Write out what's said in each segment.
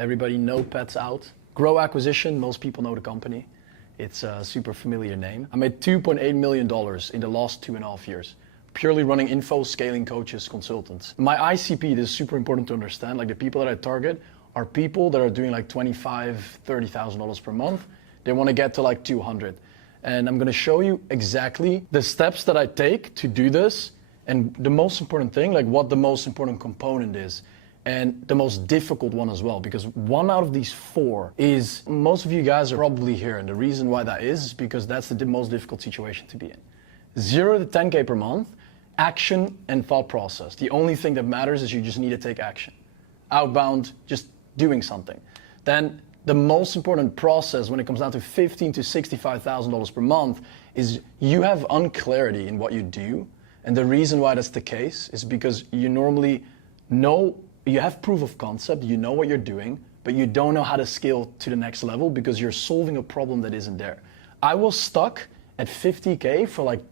Everybody know Pets Out. Grow Acquisition, most people know the company. It's a super familiar name. I made $2.8 million in the last 2.5 years, purely running info, scaling coaches, consultants. My ICP, this is super important to understand, like the people that I target are people that are doing like $25,000, $30,000 per month. They want to get to like 200. And I'm going to show you exactly the steps that I take to do this. And the most important thing, like what the most important component is. And the most difficult one as well, because one out of these four is, most of you guys are probably here. And the reason why that is because that's the most difficult situation to be in. 0 to 10K per month, action and thought process. The only thing that matters is you just need to take action. Outbound, just doing something. Then the most important process when it comes down to $15,000 to $65,000 per month is you have unclarity in what you do. And the reason why that's the case is because you normally know, you have proof of concept, you know what you're doing, but you don't know how to scale to the next level because you're solving a problem that isn't there. I was stuck at 50K for like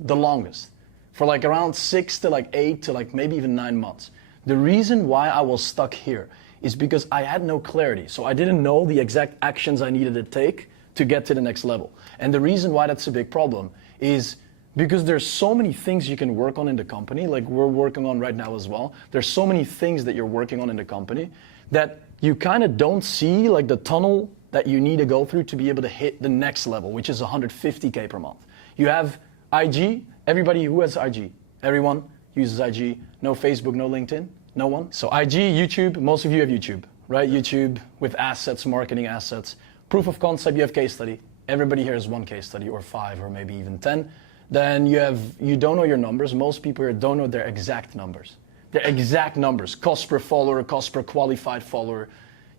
the longest, for like around 6 to like 8 to like maybe even 9 months. The reason why I was stuck here is because I had no clarity. So I didn't know the exact actions I needed to take to get to the next level. And the reason why that's a big problem is because there's so many things you can work on in the company, like we're working on right now as well. There's so many things that you're working on in the company that you kind of don't see like the tunnel that you need to go through to be able to hit the next level, which is 150K per month. You have IG, everybody who has IG, everyone uses IG, no Facebook, no LinkedIn, no one. So IG, YouTube, most of you have YouTube, right? YouTube with assets, marketing assets. Proof of concept, you have case study. Everybody here has one case study or 5 or maybe even 10. Then you don't know your numbers. Most people here don't know their exact numbers. Their exact numbers, cost per follower, cost per qualified follower.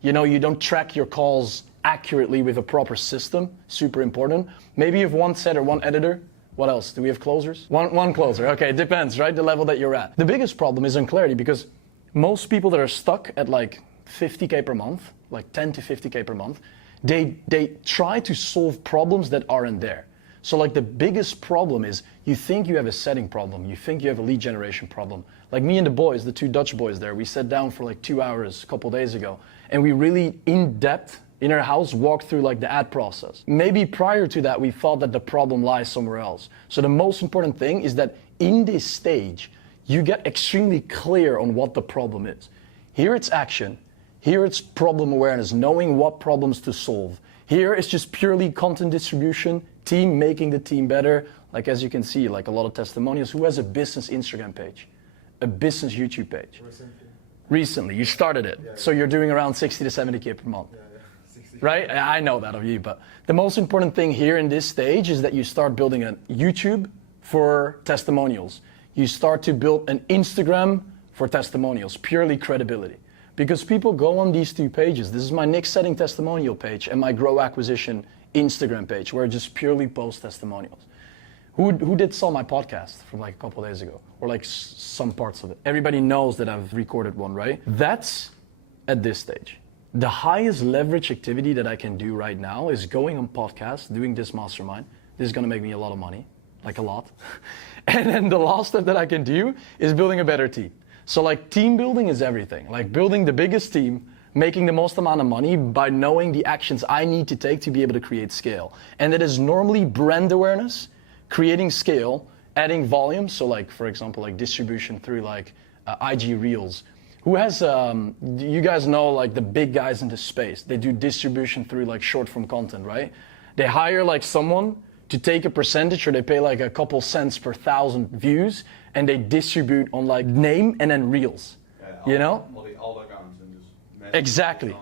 You know, you don't track your calls accurately with a proper system, super important. Maybe you have one setter, one editor. What else? Do we have closers? One closer, okay, it depends, right? The level that you're at. The biggest problem is unclarity because most people that are stuck at like 50K per month, like 10 to 50K per month, they try to solve problems that aren't there. So like the biggest problem is you think you have a setting problem, you think you have a lead generation problem. Like me and the boys, the 2 Dutch boys there, we sat down for like 2 hours a couple days ago and we really in depth in our house walked through like the ad process. Maybe prior to that we thought that the problem lies somewhere else. So the most important thing is that in this stage you get extremely clear on what the problem is. Here it's action, here it's problem awareness, knowing what problems to solve. Here it's just purely content distribution, team making the team better. Like as you can see, like a lot of testimonials. Who has a business Instagram page? A business YouTube page? Recently, you started it. Yeah, so you're doing around 60 to 70K per month. Yeah. 60. Right? I know that of you, but the most important thing here in this stage is that you start building a YouTube for testimonials. You start to build an Instagram for testimonials, purely credibility. Because people go on these 2 pages. This is my Nik Setting testimonial page and my Grow Acquisition Instagram page where I just purely post testimonials. Who did saw my podcast from like a couple of days ago or like some parts of it? Everybody knows that I've recorded one, right? That's at this stage. The highest leverage activity that I can do right now is going on podcasts, doing this mastermind. This is going to make me a lot of money, like a lot. And then the last step that I can do is building a better team. So like team building is everything, like building the biggest team, making the most amount of money by knowing the actions I need to take to be able to create scale. And that is normally brand awareness, creating scale, adding volume. So like, for example, like distribution through like IG Reels. Who has, you guys know like the big guys in this space, they do distribution through like short form content, right? They hire like someone to take a percentage or they pay like a couple cents per 1,000 views and they distribute on like name and then Reels, you know? Exactly.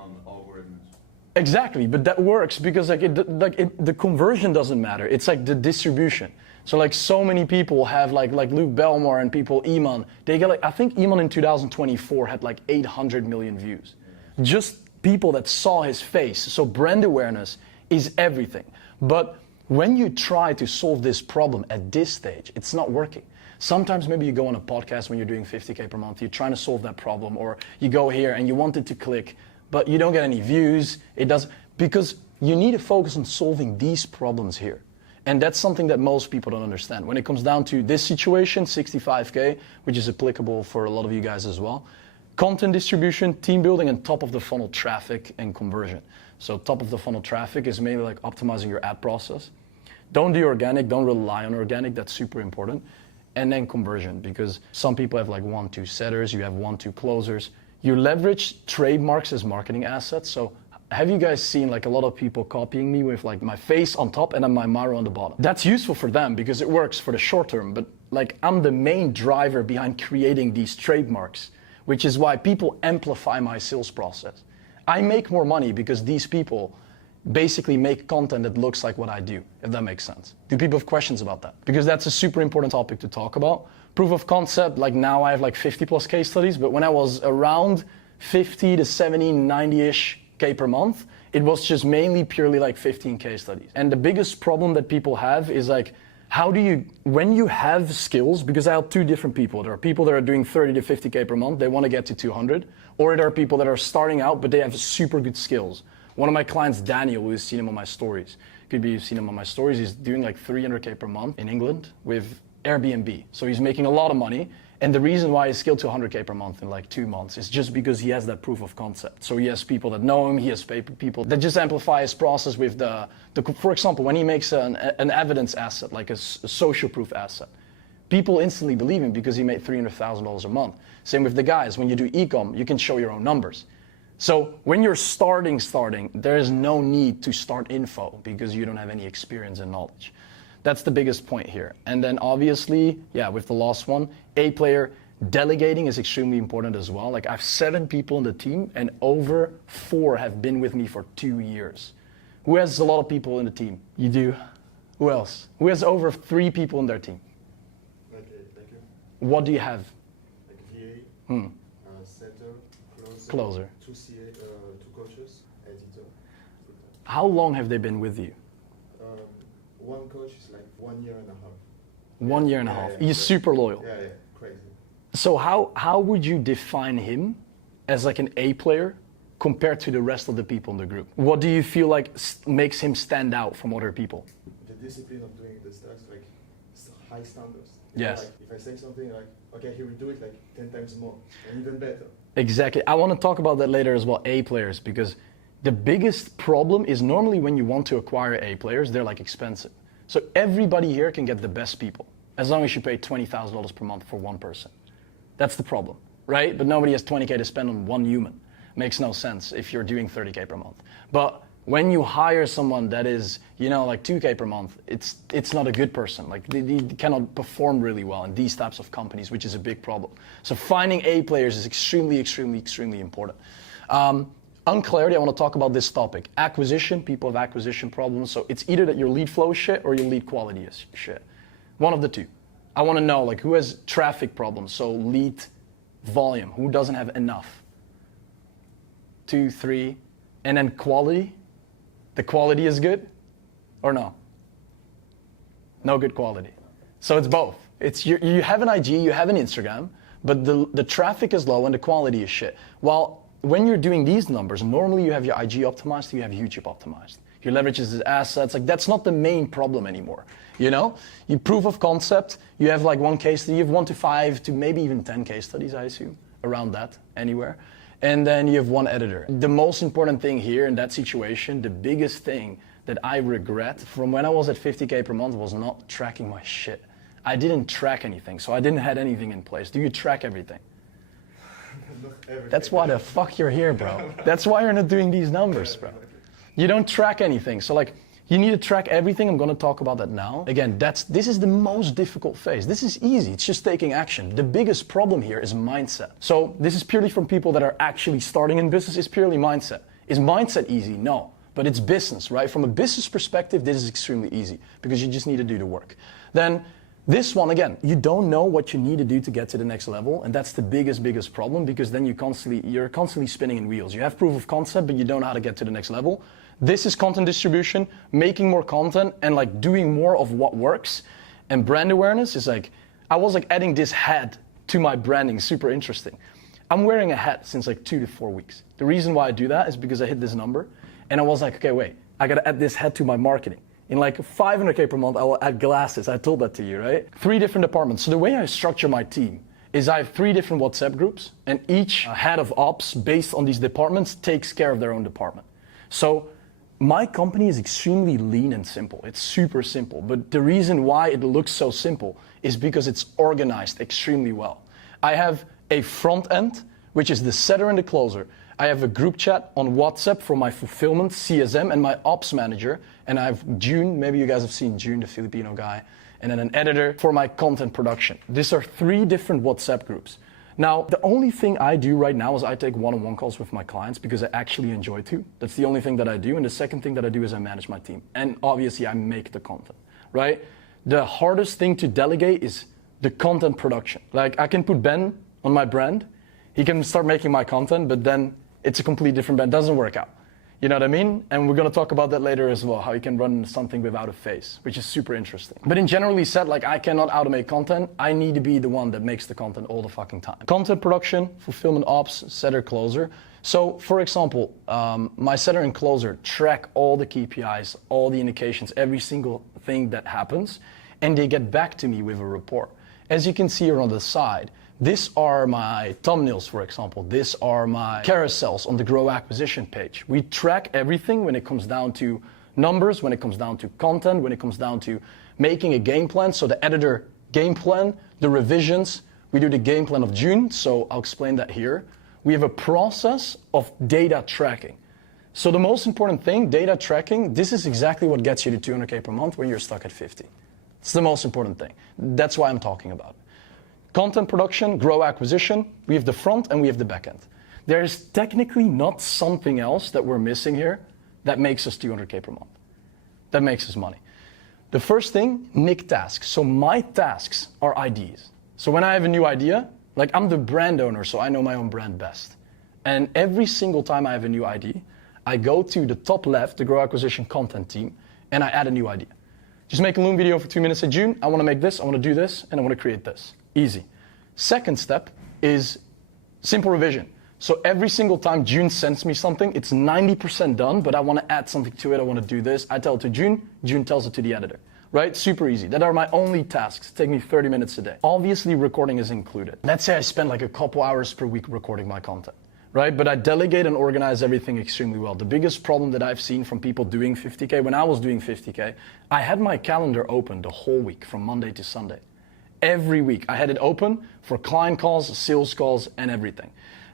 Exactly, but that works because like the conversion doesn't matter. It's like the distribution. So like so many people have like Luke Belmore and people, Iman. They get like, I think Iman in 2024 had like 800 million views. Just people that saw his face. So brand awareness is everything. But when you try to solve this problem at this stage, it's not working. Sometimes maybe you go on a podcast when you're doing 50K per month, you're trying to solve that problem, or you go here and you want it to click, but you don't get any views. It doesn't, because you need to focus on solving these problems here. And that's something that most people don't understand. When it comes down to this situation, 65K, which is applicable for a lot of you guys as well, Content distribution, team building, and top of the funnel traffic and conversion. So top of the funnel traffic is mainly like optimizing your ad process. Don't do organic, don't rely on organic, that's super important. And then conversion, because some people have like 1-2 setters, you have 1-2 closers. You leverage trademarks as marketing assets. So have you guys seen like a lot of people copying me with like my face on top and then my Maro on the bottom? That's useful for them because it works for the short term, but like I'm the main driver behind creating these trademarks, which is why people amplify my sales process. I make more money because these people basically make content that looks like what I do, if that makes sense. Do people have questions about that? Because that's a super important topic to talk about. Proof of concept, like now I have like 50 plus case studies, but when I was around 50 to 70, 90-ish K per month, it was just mainly purely like 15 case studies. And the biggest problem that people have is like, how do you, when you have skills, because I have two different people. There are people that are doing 30 to 50K per month, they want to get to 200, or there are people that are starting out, but they have super good skills. One of my clients, Daniel, who's seen him on my stories, could be you've seen him on my stories, he's doing like 300K per month in England with Airbnb. So he's making a lot of money. And the reason why he's scaled to 100K per month in like 2 months is just because he has that proof of concept. So he has people that know him, he has people that just amplify his process with for example, when he makes an evidence asset, like a social proof asset, people instantly believe him because he made $300,000 a month. Same with the guys, when you do e-com, you can show your own numbers. So when you're starting, there is no need to start info because you don't have any experience and knowledge. That's the biggest point here. And then obviously, yeah, with the last one, A player, delegating is extremely important as well. Like I have 7 people in the team and over 4 have been with me for 2 years. Who has a lot of people in the team? You do? Who else? Who has over 3 people in their team? Like what do you have? Like VA, setter, closer. 2 CA, 2 coaches, editor. How long have they been with you? One coach is like 1 year and a half. 1 year and a half. Yeah, He's super loyal. Yeah, crazy. So how would you define him as like an A player compared to the rest of the people in the group? What do you feel like makes him stand out from other people? The discipline of doing the stuff, like high standards. Yes. Like if I say something like, okay, he will do it like 10 times more and even better. Exactly. I want to talk about that later as well, A players, because the biggest problem is normally when you want to acquire A players, they're like expensive. So everybody here can get the best people, as long as you pay $20,000 per month for one person. That's the problem, right? But nobody has 20K to spend on one human. Makes no sense if you're doing 30K per month. But when you hire someone that is, you know, like 2K per month, it's not a good person. Like they cannot perform really well in these types of companies, which is a big problem. So finding A players is extremely, extremely, extremely important. Unclarity, I want to talk about this topic. Acquisition, people have acquisition problems. So it's either that your lead flow is shit or your lead quality is shit. One of the two. I want to know like who has traffic problems, so lead volume, who doesn't have enough? 2, 3, and then quality. The quality is good or no? No good quality. So it's both. It's you have an IG, you have an Instagram, but the traffic is low and the quality is shit. While when you're doing these numbers, normally you have your IG optimized, you have YouTube optimized. Your leverage is assets, like that's not the main problem anymore. You know, you proof of concept, you have like 1 case study, you have 1 to 5 to maybe even 10 case studies, I assume, around that, anywhere. And then you have 1 editor. The most important thing here in that situation, the biggest thing that I regret from when I was at 50K per month was not tracking my shit. I didn't track anything, so I didn't have anything in place. Do you track everything? That's why the fuck you're here, bro. That's why you're not doing these numbers, bro. You don't track anything. So like, you need to track everything. I'm going to talk about that now. Again, this is the most difficult phase. This is easy. It's just taking action. The biggest problem here is mindset. So this is purely from people that are actually starting in business. It's purely mindset. Is mindset easy? No. But it's business, right? From a business perspective, this is extremely easy because you just need to do the work. Then this one, again, you don't know what you need to do to get to the next level, and that's the biggest problem because then you're constantly spinning in wheels. You have proof of concept, but you don't know how to get to the next level. This is content distribution, making more content and like doing more of what works. And brand awareness is like, I was like adding this hat to my branding, super interesting. I'm wearing a hat since like 2 to 4 weeks. The reason why I do that is because I hit this number and I was like, okay, wait, I gotta add this hat to my marketing. In like 500K per month, I will add glasses. I told that to you, right? 3 different departments. So the way I structure my team is I have 3 different WhatsApp groups, and each head of ops based on these departments takes care of their own department. So my company is extremely lean and simple. It's super simple, but the reason why it looks so simple is because it's organized extremely well. I have a front end, which is the setter and the closer. I have a group chat on WhatsApp for my fulfillment, CSM, and my ops manager. And I have June, maybe you guys have seen June, the Filipino guy, and then an editor for my content production. These are 3 different WhatsApp groups. Now, the only thing I do right now is I take one-on-one calls with my clients because I actually enjoy to. That's the only thing that I do. And the second thing that I do is I manage my team. And obviously I make the content, right? The hardest thing to delegate is the content production. Like I can put Ben on my brand. He can start making my content, but then it's a completely different brand. It doesn't work out. You know what I mean? And we're going to talk about that later as well, how you can run something without a face, which is super interesting. But in generally said, like I cannot automate content. I need to be the one that makes the content all the fucking time. Content production, fulfillment ops, setter, closer. So for example, my setter and closer track all the KPIs, all the indications, every single thing that happens, and they get back to me with a report. As you can see here on the side, these are my thumbnails, for example. These are my carousels on the Grow Acquisition page. We track everything when it comes down to numbers, when it comes down to content, when it comes down to making a game plan. So the editor game plan, the revisions, we do the game plan of June. So I'll explain that here. We have a process of data tracking. So the most important thing, data tracking, this is exactly what gets you to 200K per month when you're stuck at 50. It's the most important thing. That's why I'm talking about it. Content production, grow acquisition, we have the front and we have the back end. There is technically not something else that we're missing here that makes us 200K per month. That makes us money. The first thing, Nik tasks. So my tasks are ideas. So when I have a new idea, like I'm the brand owner, so I know my own brand best. And every single time I have a new idea, I go to the top left, the grow acquisition content team, and I add a new idea. Just make a Loom video for 2 minutes in June. I want to make this, I want to do this, and I want to create this. Easy. Second step is simple revision. So every single time June sends me something, it's 90% done, but I want to add something to it. I want to do this. I tell it to June. June tells it to the editor. Right? Super easy. That are my only tasks. Take me 30 minutes a day. Obviously, recording is included. Let's say I spend like a couple hours per week recording my content. Right? But I delegate and organize everything extremely well. The biggest problem that I've seen from people doing 50K, when I was doing 50K, I had my calendar open the whole week from Monday to Sunday. Every week I had it open for client calls, sales calls, and everything.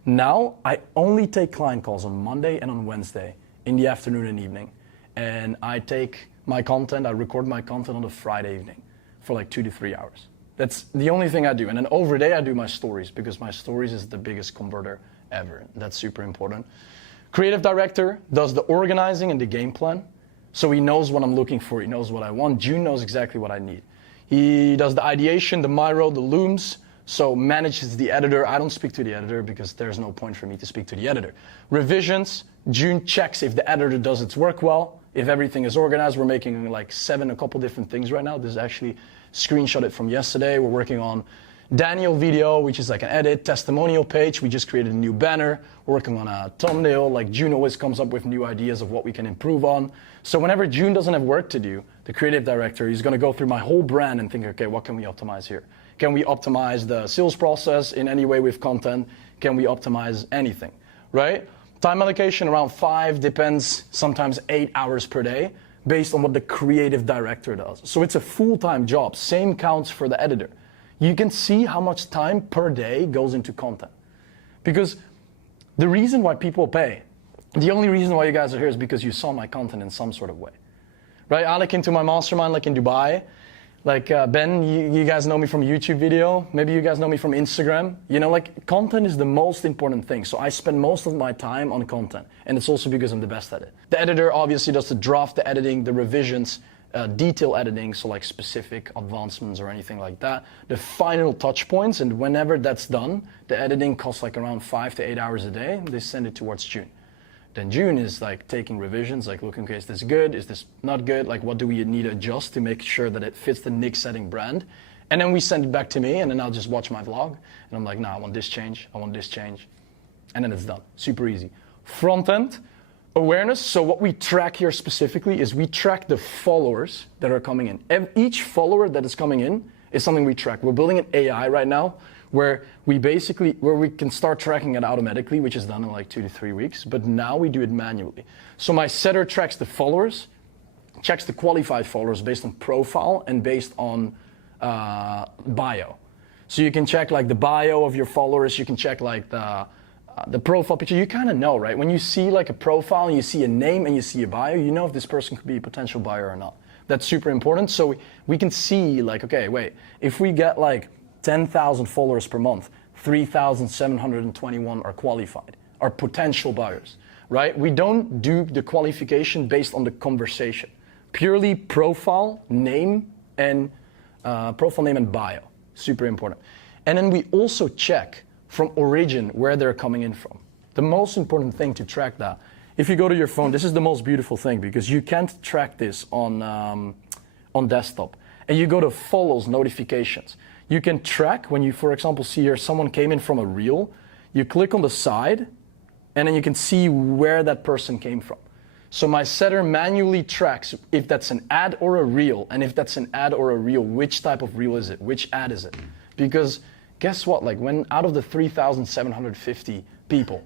Now I only take client calls on Monday and on Wednesday in the afternoon and evening. And I take my content, I record my content on the Friday evening for like 2 to 3 hours. That's the only thing I do. And then over the day I do my stories because my stories is the biggest converter ever. That's super important. Creative director does the organizing and the game plan. So he knows what I'm looking for. He knows what I want. June knows exactly what I need. He does the ideation, the Miro, the looms, so manages the editor. I don't speak to the editor because there's no point for me to speak to the editor. Revisions, June checks if the editor does its work well, if everything is organized. We're making like 7, a couple different things right now. This is actually screenshot it from yesterday. We're working on Daniel video, which is like an edit, testimonial page. We just created a new banner. We're working on a thumbnail. Like June always comes up with new ideas of what we can improve on. So whenever June doesn't have work to do, the creative director, he's going to go through my whole brand and think, okay, what can we optimize here? Can we optimize the sales process in any way with content? Can we optimize anything, right? Time allocation around 5, depends, sometimes 8 hours per day based on what the creative director does. So it's a full-time job. Same counts for the editor. You can see how much time per day goes into content. Because the reason why people pay, the only reason why you guys are here is because you saw my content in some sort of way. Right? I look into my mastermind like in Dubai. Like Ben, you guys know me from a YouTube video. Maybe you guys know me from Instagram. You know, like content is the most important thing. So I spend most of my time on content. And it's also because I'm the best at it. The editor obviously does the draft, the editing, the revisions, detail editing, so like specific advancements or anything like that. The final touch points, and whenever that's done, the editing costs like around 5 to 8 hours a day. They send it towards June. Then June is like taking revisions, like looking, okay, is this good? Is this not good? Like what do we need to adjust to make sure that it fits the Nik Setting brand? And then we send it back to me, and then I'll just watch my vlog. And I'm like, nah, I want this change. I want this change. And then it's done. Super easy. Front end, awareness. So what we track here specifically is we track the followers that are coming in. Each follower that is coming in is something we track. We're building an AI right now where we can start tracking it automatically, which is done in like 2 to 3 weeks, but now we do it manually. So my setter tracks the followers, checks the qualified followers based on profile and based on bio. So you can check like the bio of your followers, you can check like the profile picture. You kind of know, right? When you see like a profile and you see a name and you see a bio, you know if this person could be a potential buyer or not. That's super important. So we can see like, okay, wait, if we get like 10,000 followers per month, 3,721 are qualified, are potential buyers, right? We don't do the qualification based on the conversation. Purely profile, name, and bio. Super important. And then we also check from origin where they're coming in from. The most important thing to track that, if you go to your phone, this is the most beautiful thing because you can't track this on desktop. And you go to follows notifications. You can track when you, for example, see here someone came in from a reel, you click on the side, and then you can see where that person came from. So my setter manually tracks if that's an ad or a reel, and if that's an ad or a reel, which type of reel is it? Which ad is it? Because guess what? Like when out of the 3,750 people,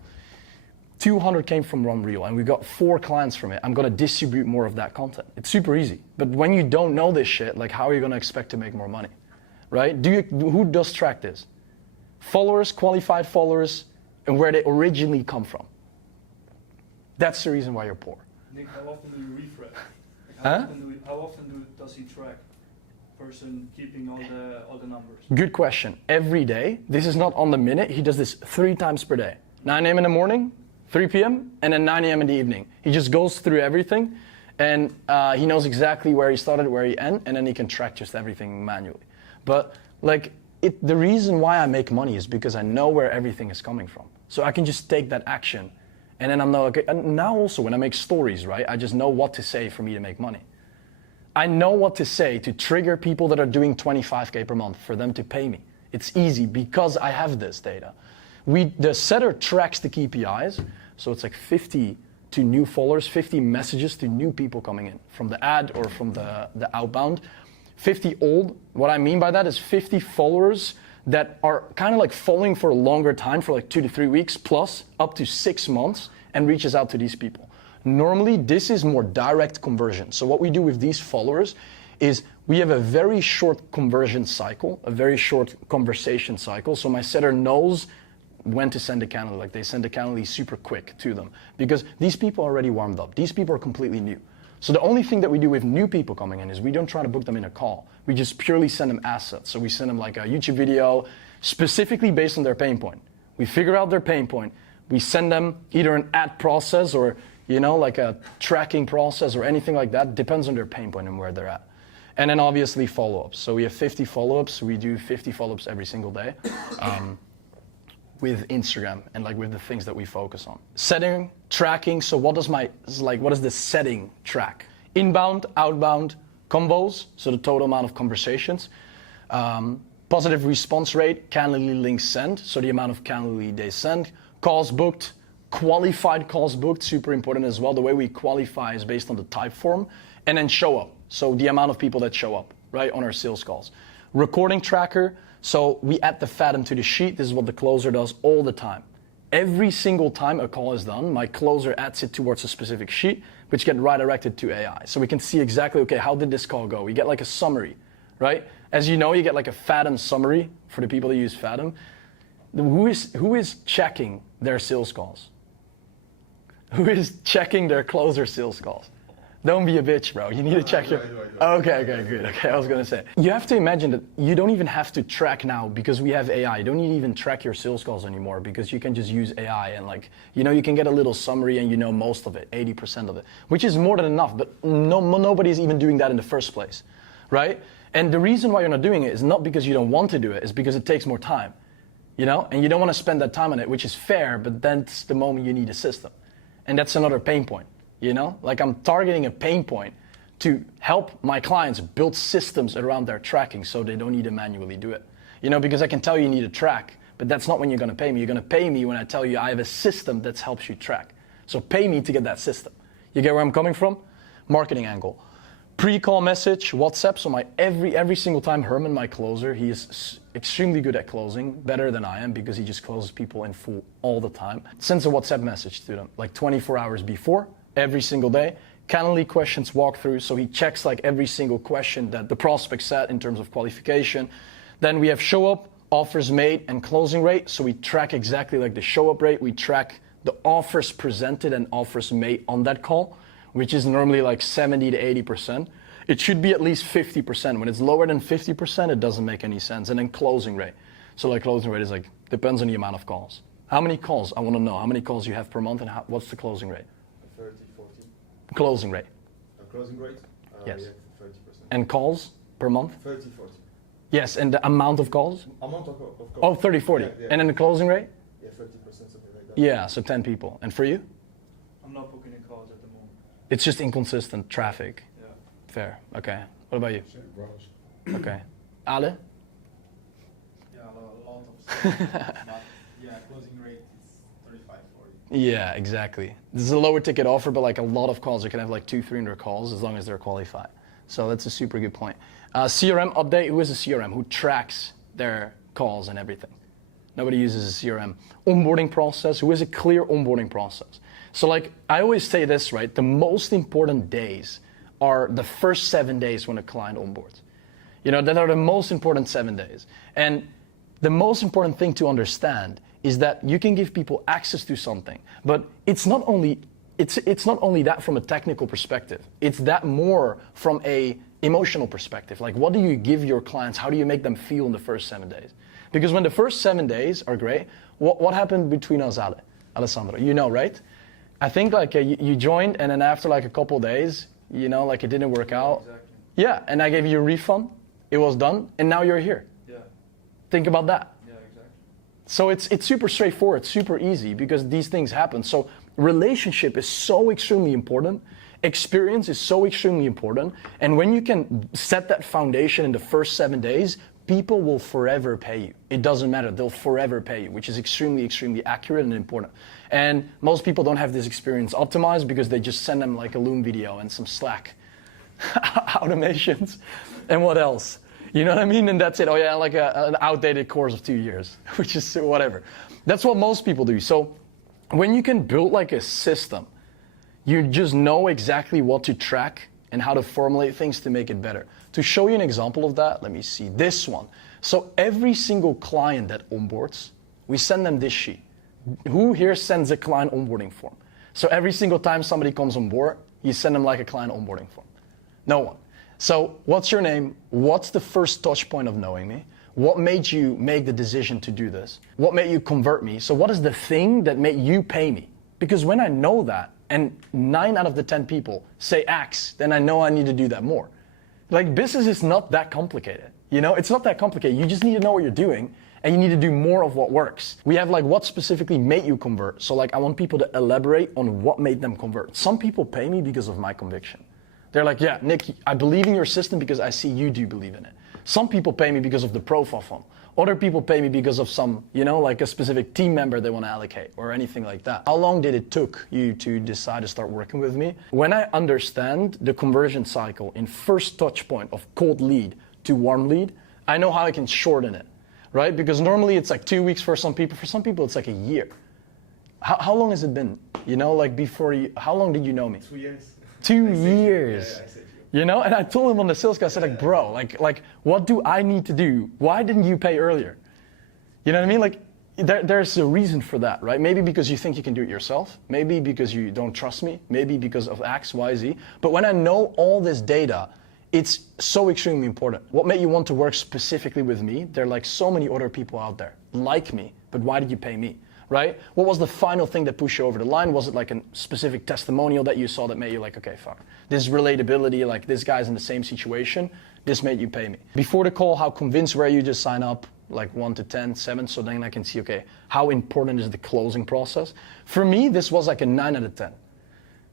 200 came from one reel, and we got 4 clients from it. I'm gonna distribute more of that content. It's super easy. But when you don't know this shit, like how are you gonna expect to make more money, right? Who does track this? Followers, qualified followers, and where they originally come from. That's the reason why you're poor. Nick, how often do you refresh? Huh? How often does he track? Person keeping all the numbers? Good question. Every day. This is not on the minute. He does this 3 times per day. 9 a.m. in the morning, 3 p.m., and then 9 a.m. in the evening. He just goes through everything, and he knows exactly where he started, where he ended, and then he can track just everything manually. But like, the reason why I make money is because I know where everything is coming from. So I can just take that action, and then I'm not okay. And now also when I make stories, right, I just know what to say for me to make money. I know what to say to trigger people that are doing 25K per month for them to pay me. It's easy because I have this data. The setter tracks the KPIs, so it's like 50 to new followers, 50 messages to new people coming in from the ad or from the outbound. 50 old, what I mean by that is 50 followers that are kind of like following for a longer time, for like 2 to 3 weeks plus up to 6 months, and reaches out to these people. Normally, this is more direct conversion. So what we do with these followers is we have a very short conversion cycle, a very short conversation cycle. So my setter knows when to send a candidate. Like they send a candidate super quick to them because these people are already warmed up. These people are completely new. So the only thing that we do with new people coming in is we don't try to book them in a call. We just purely send them assets. So we send them like a YouTube video specifically based on their pain point. We figure out their pain point. We send them either an ad process or like a tracking process or anything like that. Depends on their pain point and where they're at. And then obviously follow-ups. So we have 50 follow-ups. We do 50 follow-ups every single day with Instagram and like with the things that we focus on. Setting, tracking. So what does the setting track? Inbound, outbound, combos. So the total amount of conversations. Positive response rate, Calendly links sent. So the amount of Calendly they send. Calls booked. Qualified calls booked, super important as well. The way we qualify is based on the type form. And then show up. So the amount of people that show up, right, on our sales calls. Recording tracker. So we add the Fathom to the sheet. This is what the closer does all the time. Every single time a call is done, my closer adds it towards a specific sheet, which get redirected to AI. So we can see exactly, okay, how did this call go? We get like a summary, right? As you know, you get like a Fathom summary for the people that use Fathom. Who is checking their sales calls? Who is checking their closer sales calls? Don't be a bitch, bro. You need to check your... Okay, good. Okay, I was going to say. You have to imagine that you don't even have to track now because we have AI. You don't need to even track your sales calls anymore because you can just use AI and you can get a little summary and you know most of it, 80% of it, which is more than enough, but nobody's even doing that in the first place, right? And the reason why you're not doing it is not because you don't want to do it, it's because it takes more time, and you don't want to spend that time on it, which is fair, but that's the moment you need a system. And that's another pain point, Like I'm targeting a pain point to help my clients build systems around their tracking so they don't need to manually do it. Because I can tell you need to track, but that's not when you're going to pay me. You're going to pay me when I tell you I have a system that helps you track. So pay me to get that system. You get where I'm coming from? Marketing angle. Pre-call message, WhatsApp. So every single time Herman, my closer, he extremely good at closing, better than I am because he just closes people in full all the time. Sends a WhatsApp message to them like 24 hours before, every single day. Calendly questions walkthrough, so he checks like every single question that the prospect said in terms of qualification. Then we have show up, offers made, and closing rate. So we track exactly like the show up rate. We track the offers presented and offers made on that call, which is normally like 70 to 80%. It should be at least 50%. When it's lower than 50%, it doesn't make any sense. And then closing rate. So like closing rate is like, depends on the amount of calls. How many calls? I want to know how many calls you have per month and what's the closing rate? 30, 40. Closing rate. Closing rate? Yes. Yeah, 30%. And calls per month? 30, 40. Yes, and the amount of calls? Amount of calls. Oh, 30, 40. Yeah, yeah. And then the closing rate? Yeah, 30%, something like that. Yeah, so 10 people. And for you? I'm not booking in calls at the moment. It's just inconsistent traffic. Yeah. Fair. Okay. What about you? Same branch. Okay. Ale? Yeah, a lot of stuff. But yeah, closing rate is 35, 40. Yeah, exactly. This is a lower ticket offer, but like a lot of calls. You can have like 200-300 calls as long as they're qualified. So that's a super good point. CRM update. Who is a CRM? Who tracks their calls and everything? Nobody uses a CRM. Onboarding process. Who has a clear onboarding process? So like I always say this, right? The most important days are the first 7 days when a client onboards. You know, that are the most important 7 days. And the most important thing to understand is that you can give people access to something, but it's not only that from a technical perspective. It's that more from a emotional perspective. Like, what do you give your clients? How do you make them feel in the first 7 days? Because when the first 7 days are great, what happened between us, Alessandro? You know, right? I think like you joined, and then after like a couple of days, you know, like it didn't work out. Exactly. Yeah, and I gave you a refund. It was done, and now you're here. Yeah. Think about that. Yeah, exactly. So it's super straightforward, super easy, because these things happen. So relationship is so extremely important. Experience is so extremely important. And when you can set that foundation in the first 7 days, people will forever pay you. It doesn't matter. They'll forever pay you, which is extremely, extremely accurate and important. And most people don't have this experience optimized because they just send them like a Loom video and some Slack automations and what else. You know what I mean? And that's it. Oh yeah, like an outdated course of 2 years, which is whatever. That's what most people do. So when you can build like a system, you just know exactly what to track and how to formulate things to make it better. To show you an example of that, let me see this one. So every single client that onboards, we send them this sheet. Who here sends a client onboarding form? So every single time somebody comes on board, you send them like a client onboarding form. No one. So what's your name? What's the first touch point of knowing me? What made you make the decision to do this? What made you convert me? So what is the thing that made you pay me? Because when I know that, and 9 out of the 10 people say X, then I know I need to do that more. Like, business is not that complicated. You know, it's not that complicated. You just need to know what you're doing, and you need to do more of what works. We have like what specifically made you convert. So like I want people to elaborate on what made them convert. Some people pay me because of my conviction. They're like, yeah, Nick, I believe in your system because I see you do believe in it. Some people pay me because of the profile funnel. Other people pay me because of some, you know, like a specific team member they want to allocate or anything like that. How long did it took you to decide to start working with me? When I understand the conversion cycle in first touch point of cold lead to warm lead, I know how I can shorten it, right? Because normally it's like 2 weeks for some people. For some people, it's like a year. How long has it been? You know, like before you, how long did you know me? 2 years. 2 years. Yeah, I said you. You know, and I told him on the sales guy, I said like, bro, like what do I need to do? Why didn't you pay earlier? You know what I mean? Like there's a reason for that, right? Maybe because you think you can do it yourself. Maybe because you don't trust me. Maybe because of X, Y, Z. But when I know all this data, it's so extremely important. What made you want to work specifically with me? There are like so many other people out there like me, but why did you pay me? Right? What was the final thing that pushed you over the line? Was it like a specific testimonial that you saw that made you like, okay, fuck. This relatability, like this guy's in the same situation, this made you pay me. Before the call, how convinced were you to sign up? Like 1 to 10, 7, so then I can see, okay, how important is the closing process? For me, this was like a 9 out of 10.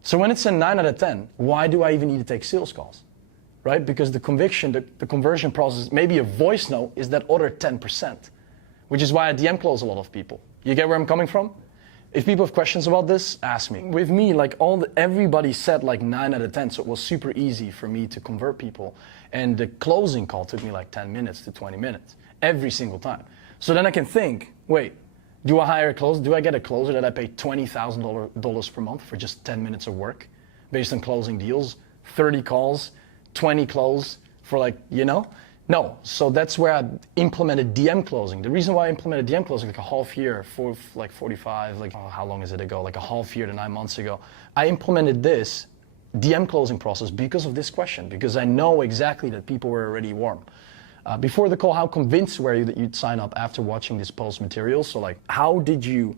So when it's a 9 out of 10, why do I even need to take sales calls? Right? Because the conviction, the conversion process, maybe a voice note is that other 10%, which is why I DM close a lot of people. You get where I'm coming from? If people have questions about this, ask me. With me, like everybody said like 9 out of 10, so it was super easy for me to convert people. And the closing call took me like 10 minutes to 20 minutes. every single time. So then I can think, wait, do I hire a closer? Do I get a closer that I pay $20,000 per month for just 10 minutes of work based on closing deals, 30 calls, 20 close for like, you know? No, so that's where I implemented DM closing. The reason why I implemented DM closing like a half year, for like 45, like how long is it ago? Like a half year to 9 months ago. I implemented this DM closing process because of this question, because I know exactly that people were already warm. Before the call, how convinced were you that you'd sign up after watching this post material? So like, how did you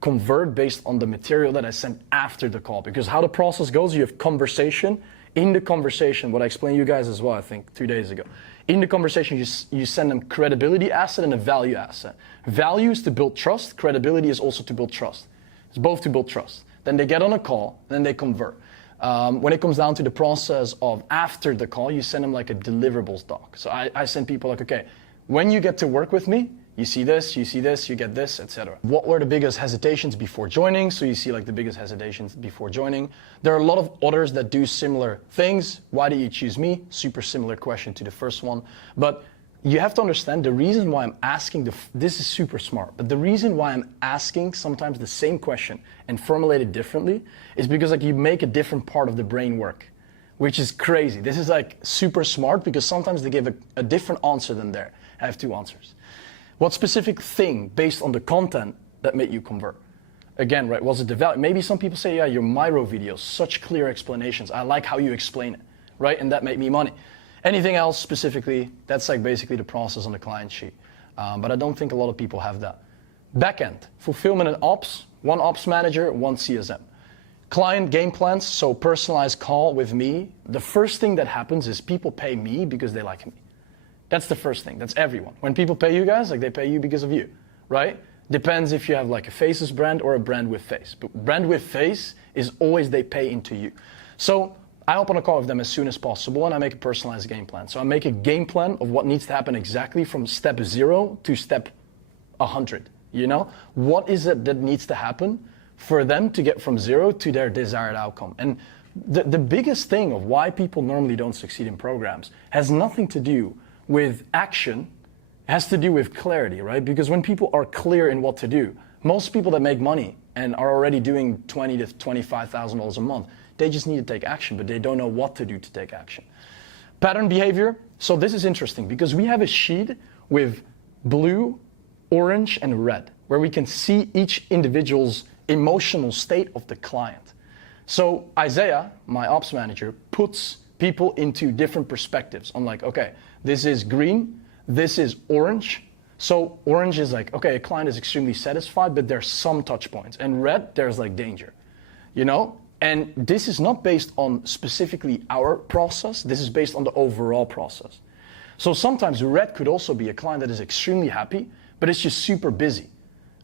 convert based on the material that I sent after the call? Because how the process goes, you have conversation. In the conversation, what I explained to you guys as well, I think 2 days ago. In the conversation, you send them credibility asset and a value asset. Value is to build trust. Credibility is also to build trust. It's both to build trust. Then they get on a call, then they convert. When it comes down to the process of after the call, you send them like a deliverables doc. So I send people like, okay, when you get to work with me, you see this, you get this, etc. What were the biggest hesitations before joining? So you see like the biggest hesitations before joining. There are a lot of others that do similar things. Why do you choose me? Super similar question to the first one. But you have to understand the reason why I'm asking, this is super smart, but the reason why I'm asking sometimes the same question and formulate it differently is because like you make a different part of the brain work, which is crazy. This is like super smart because sometimes they give a different answer than there. I have two answers. What specific thing based on the content that made you convert? Again, right, was it the value? Maybe some people say, yeah, your Miro videos, such clear explanations. I like how you explain it, right? And that made me money. Anything else specifically, that's like basically the process on the client sheet. But I don't think a lot of people have that. Backend, fulfillment and ops, one ops manager, one CSM. Client game plans, so personalized call with me. The first thing that happens is people pay me because they like me. That's the first thing. That's everyone. When people pay you guys, like they pay you because of you, right? Depends if you have like a faceless brand or a brand with face. But brand with face is always they pay into you. So I hop on a call with them as soon as possible and I make a personalized game plan. So I make a game plan of what needs to happen exactly from step 0 to step 100, you know? What is it that needs to happen for them to get from 0 to their desired outcome? And the biggest thing of why people normally don't succeed in programs has nothing to do with action, it has to do with clarity, right? Because when people are clear in what to do, most people that make money and are already doing $20,000 to $25,000 a month, they just need to take action, but they don't know what to do to take action. Pattern behavior. So this is interesting because we have a sheet with blue, orange, and red, where we can see each individual's emotional state of the client. So Isaiah, my ops manager, puts people into different perspectives. I'm like, okay, this is green, this is orange. So orange is like, okay, a client is extremely satisfied, but there's some touch points. And red, there's like danger, you know? And this is not based on specifically our process, this is based on the overall process. So sometimes red could also be a client that is extremely happy, but it's just super busy,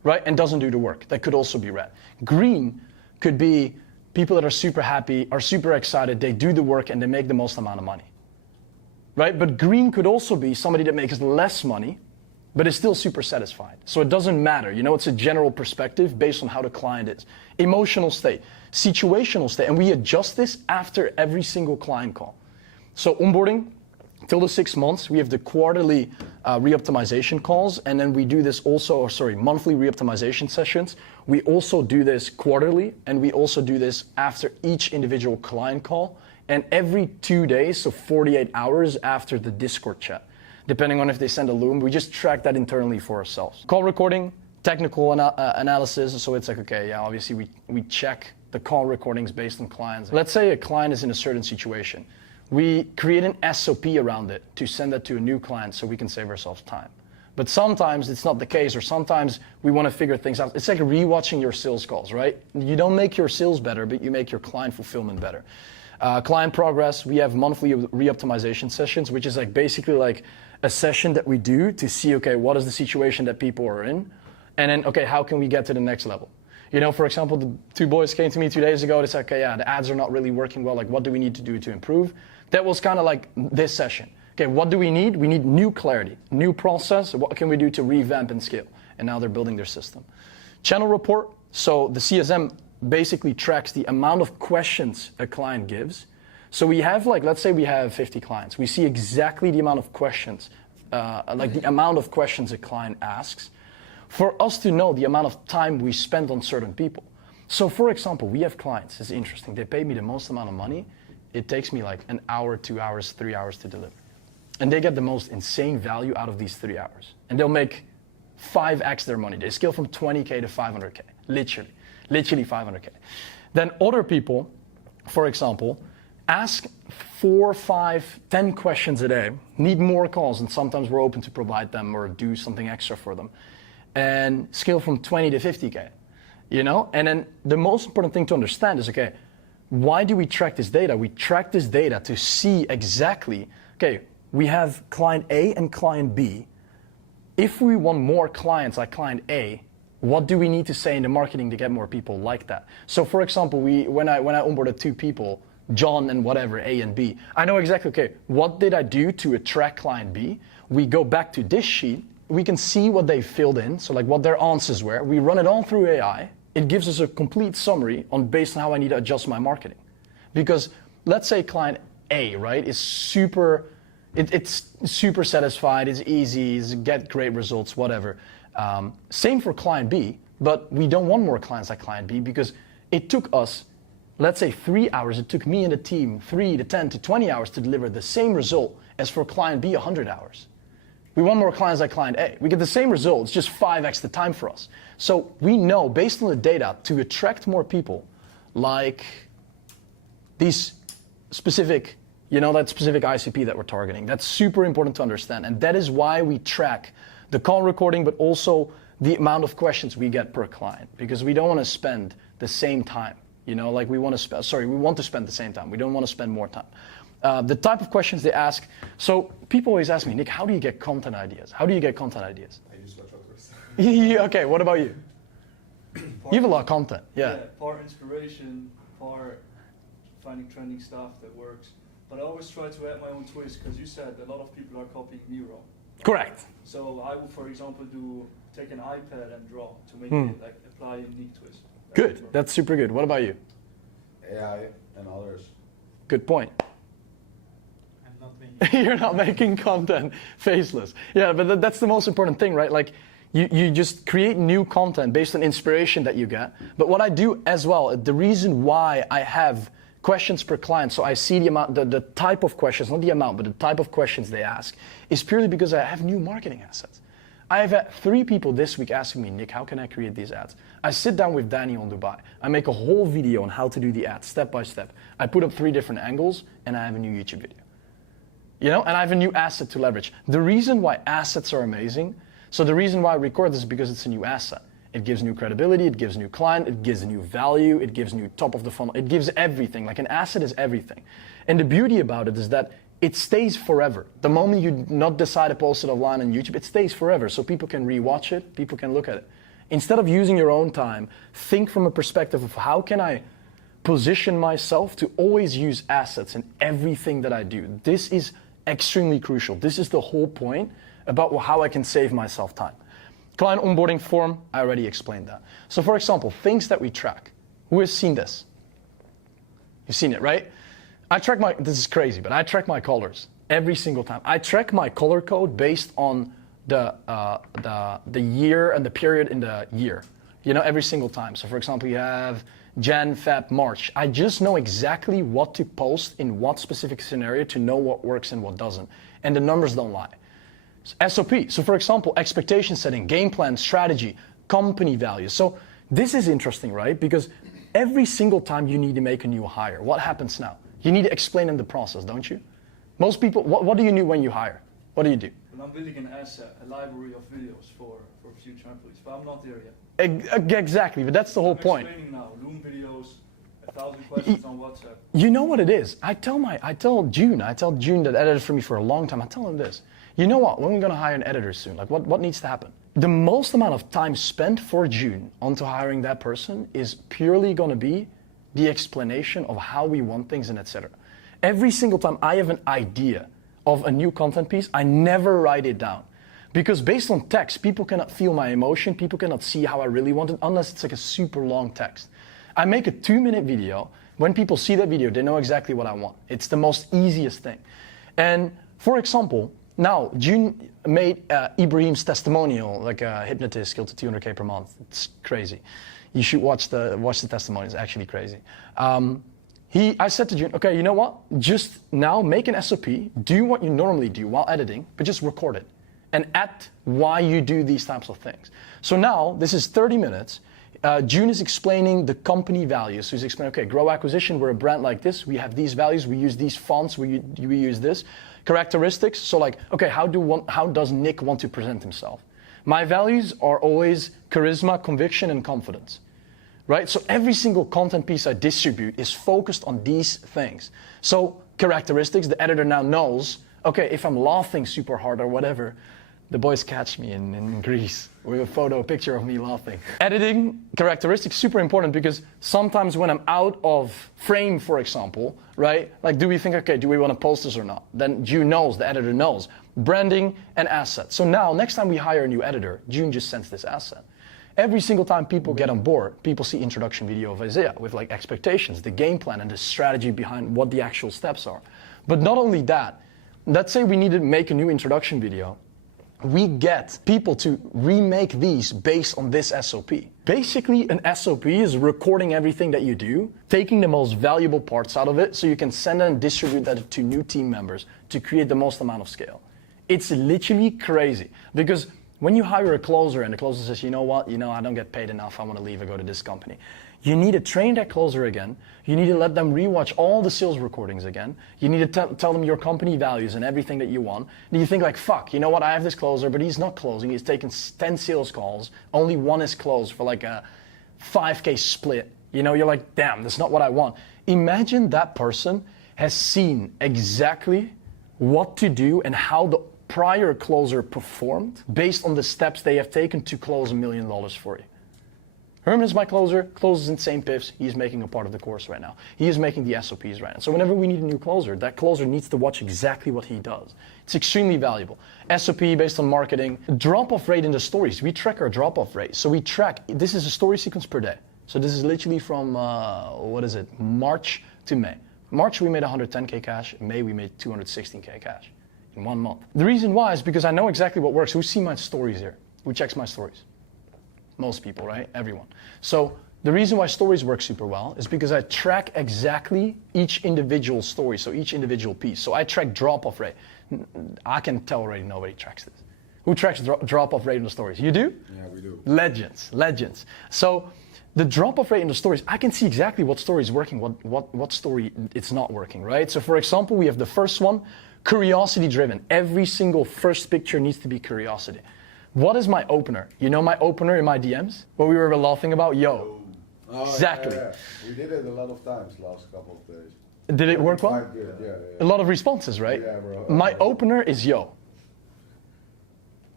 right? And doesn't do the work. That could also be red. Green could be people that are super happy, are super excited, they do the work and they make the most amount of money, right? But green could also be somebody that makes less money, but is still super satisfied. So it doesn't matter, you know, it's a general perspective based on how the client is. Emotional state, situational state, and we adjust this after every single client call. So onboarding, till the 6 months, we have the quarterly re-optimization calls, and then we do this also, monthly re-optimization sessions. We also do this quarterly, and we also do this after each individual client call, and every 2 days, so 48 hours after the Discord chat. Depending on if they send a loom, we just track that internally for ourselves. Call recording, technical analysis, so it's like, okay, yeah, obviously we check the call recordings based on clients. Let's say a client is in a certain situation. We create an SOP around it to send that to a new client so we can save ourselves time. But sometimes it's not the case, or sometimes we want to figure things out. It's like rewatching your sales calls, right? You don't make your sales better, but you make your client fulfillment better. Client progress, we have monthly re-optimization sessions, which is like basically like a session that we do to see, okay, what is the situation that people are in? And then, okay, how can we get to the next level? You know, for example, the 2 boys came to me 2 days ago. They said, okay, yeah, the ads are not really working well. Like, what do we need to do to improve? That was kind of like this session. Okay, what do we need? We need new clarity, new process. What can we do to revamp and scale? And now they're building their system. Channel report. So the CSM basically tracks the amount of questions a client gives. So we have like, let's say we have 50 clients. We see exactly the amount of questions like the amount of questions a client asks, for us to know the amount of time we spend on certain people. So for example, we have clients, it's interesting, they pay me the most amount of money, it takes me like an hour, 2 hours, 3 hours to deliver. And they get the most insane value out of these 3 hours. And they'll make 5x their money. They scale from 20K to 500K, literally 500K. Then other people, for example, ask 4, 5, 10 questions a day, need more calls, and sometimes we're open to provide them or do something extra for them, and scale from 20 to 50K, you know? And then the most important thing to understand is, okay, why do we track this data? We track this data to see exactly, okay, we have client A and client B. If we want more clients like client A, what do we need to say in the marketing to get more people like that? So for example, when I onboarded 2 people, John and whatever, A and B, I know exactly, okay, what did I do to attract client B? We go back to this sheet, we can see what they filled in, so like what their answers were. We run it all through AI. It gives us a complete summary based on how I need to adjust my marketing. Because let's say client A, right, is super, it's super satisfied, it's easy, it's get great results, whatever. Same for client B, but we don't want more clients like client B because it took us, let's say 3 hours, it took me and the team 3 to 10 to 20 hours to deliver the same result as for client B 100 hours. We want more clients like client A. We get the same result, it's just 5x the time for us. So we know, based on the data, to attract more people like these specific, you know, that specific ICP that we're targeting. That's super important to understand. And that is why we track the call recording, but also the amount of questions we get per client, because we don't want to spend the same time. You know, like we want to spend the same time. We don't want to spend more time. The type of questions they ask. So people always ask me, Nick, how do you get content ideas? How do you get content ideas? I use watch Okay, what about you? You have a lot of content. Yeah. Part inspiration, part finding trending stuff that works. But I always try to add my own twist, because you said a lot of people are copying me wrong. Correct. So I will, for example, take an iPad and draw to make it like apply a unique twist. Good. That's super good. What about you? AI and others. Good point. I'm not making You're not making content faceless. Yeah, but that's the most important thing, right? Like you just create new content based on inspiration that you get. But what I do as well, the reason why I have questions per client, so I see the amount, the type of questions, not the amount, but the type of questions they ask, is purely because I have new marketing assets. I have had 3 people this week asking me, Nick, how can I create these ads? I sit down with Danny on Dubai. I make a whole video on how to do the ads, step by step. I put up 3 different angles, and I have a new YouTube video. You know, and I have a new asset to leverage. The reason why assets are amazing, so the reason why I record this is because it's a new asset. It gives new credibility, it gives new client, it gives new value, it gives new top of the funnel, it gives everything. Like an asset is everything. And the beauty about it is that it stays forever. The moment you not decide to post it online on YouTube, it stays forever. So people can rewatch it, people can look at it. Instead of using your own time, think from a perspective of how can I position myself to always use assets in everything that I do. This is extremely crucial. This is the whole point about how I can save myself time. Client onboarding form, I already explained that. So for example, things that we track. Who has seen this? You've seen it, right? This is crazy, but I track my colors every single time. I track my color code based on the year and the period in the year, you know, every single time. So for example, you have Jan, Feb, March. I just know exactly what to post in what specific scenario to know what works and what doesn't. And the numbers don't lie. SOP, so for example, expectation setting, game plan, strategy, company values. So this is interesting, right? Because every single time you need to make a new hire, what happens now? You need to explain in the process, don't you? Most people, what do you do when you hire? What do you do? Well, I'm building an asset, a library of videos for future employees, but I'm not there yet. Exactly, but that's the whole point. I'm explaining now, Loom videos, 1,000 questions on WhatsApp. You know what it is? I tell June that edited for me for a long time, I tell him this. You know what, when we're gonna hire an editor soon, like what needs to happen? The most amount of time spent for June onto hiring that person is purely gonna be the explanation of how we want things and etc. Every single time I have an idea of a new content piece, I never write it down. Because based on text, people cannot feel my emotion, people cannot see how I really want it, unless it's like a super long text. I make a 2-minute video. When people see that video, they know exactly what I want. It's the most easiest thing. And for example, Now, June made Ibrahim's testimonial, like a hypnotist, scaled to 200K per month. It's crazy. You should watch the testimony. It's actually crazy. I said to June, okay, you know what? Just now make an SOP, do what you normally do while editing, but just record it and add why you do these types of things. So now, this is 30 minutes. June is explaining the company values. So he's explaining, okay, grow acquisition, we're a brand like this, we have these values, we use these fonts, we use this. Characteristics, so like, okay, how does Nik want to present himself? My values are always charisma, conviction, and confidence, right? So every single content piece I distribute is focused on these things. So characteristics, the editor now knows, okay, if I'm laughing super hard or whatever, the boys catch me in Greece with a picture of me laughing. Editing characteristics, super important, because sometimes when I'm out of frame, for example, right? Like, do we think, okay, do we want to post this or not? Then June knows, the editor knows. Branding and assets. So now, next time we hire a new editor, June just sends this asset. Every single time people get on board, people see introduction video of Isaiah with like expectations, the game plan and the strategy behind what the actual steps are. But not only that, let's say we need to make a new introduction video. We get people to remake these based on this SOP. Basically, an SOP is recording everything that you do, taking the most valuable parts out of it so you can send and distribute that to new team members to create the most amount of scale. It's literally crazy, because when you hire a closer and the closer says, you know what, I don't get paid enough, I want to leave and go to this company. You need to train that closer again. You need to let them rewatch all the sales recordings again. You need to tell them your company values and everything that you want. And you think like, fuck, you know what, I have this closer, but he's not closing. He's taken 10 sales calls. Only one is closed for like a 5K split. You're like, damn, that's not what I want. Imagine that person has seen exactly what to do and how the prior closer performed based on the steps they have taken to close $1 million for you. Herman is my closer, closes in same pips. He's making a part of the course right now. He is making the SOPs right now. So whenever we need a new closer, that closer needs to watch exactly what he does. It's extremely valuable. SOP based on marketing. Drop-off rate in the stories. We track our drop-off rate. So we track, this is a story sequence per day. So this is literally from, March to May. March we made 110K cash. In May we made 216K cash in 1 month. The reason why is because I know exactly what works. Who see my stories here? Who checks my stories? Most people, right? Everyone. So the reason why stories work super well is because I track exactly each individual story, so each individual piece. So I track drop-off rate. I can tell already nobody tracks this. Who tracks drop-off rate in the stories? You do? Yeah, we do. Legends. So the drop-off rate in the stories, I can see exactly what story is working, what story it's not working, right? So for example, we have the first one, curiosity-driven. Every single first picture needs to be curiosity. What is my opener? You know my opener in my DMs? What we were laughing about? Yo. Oh, exactly. Yeah. We did it a lot of times last couple of days. Did it work well? Quite good, yeah. A lot of responses, right? Yeah, bro. My opener is yo.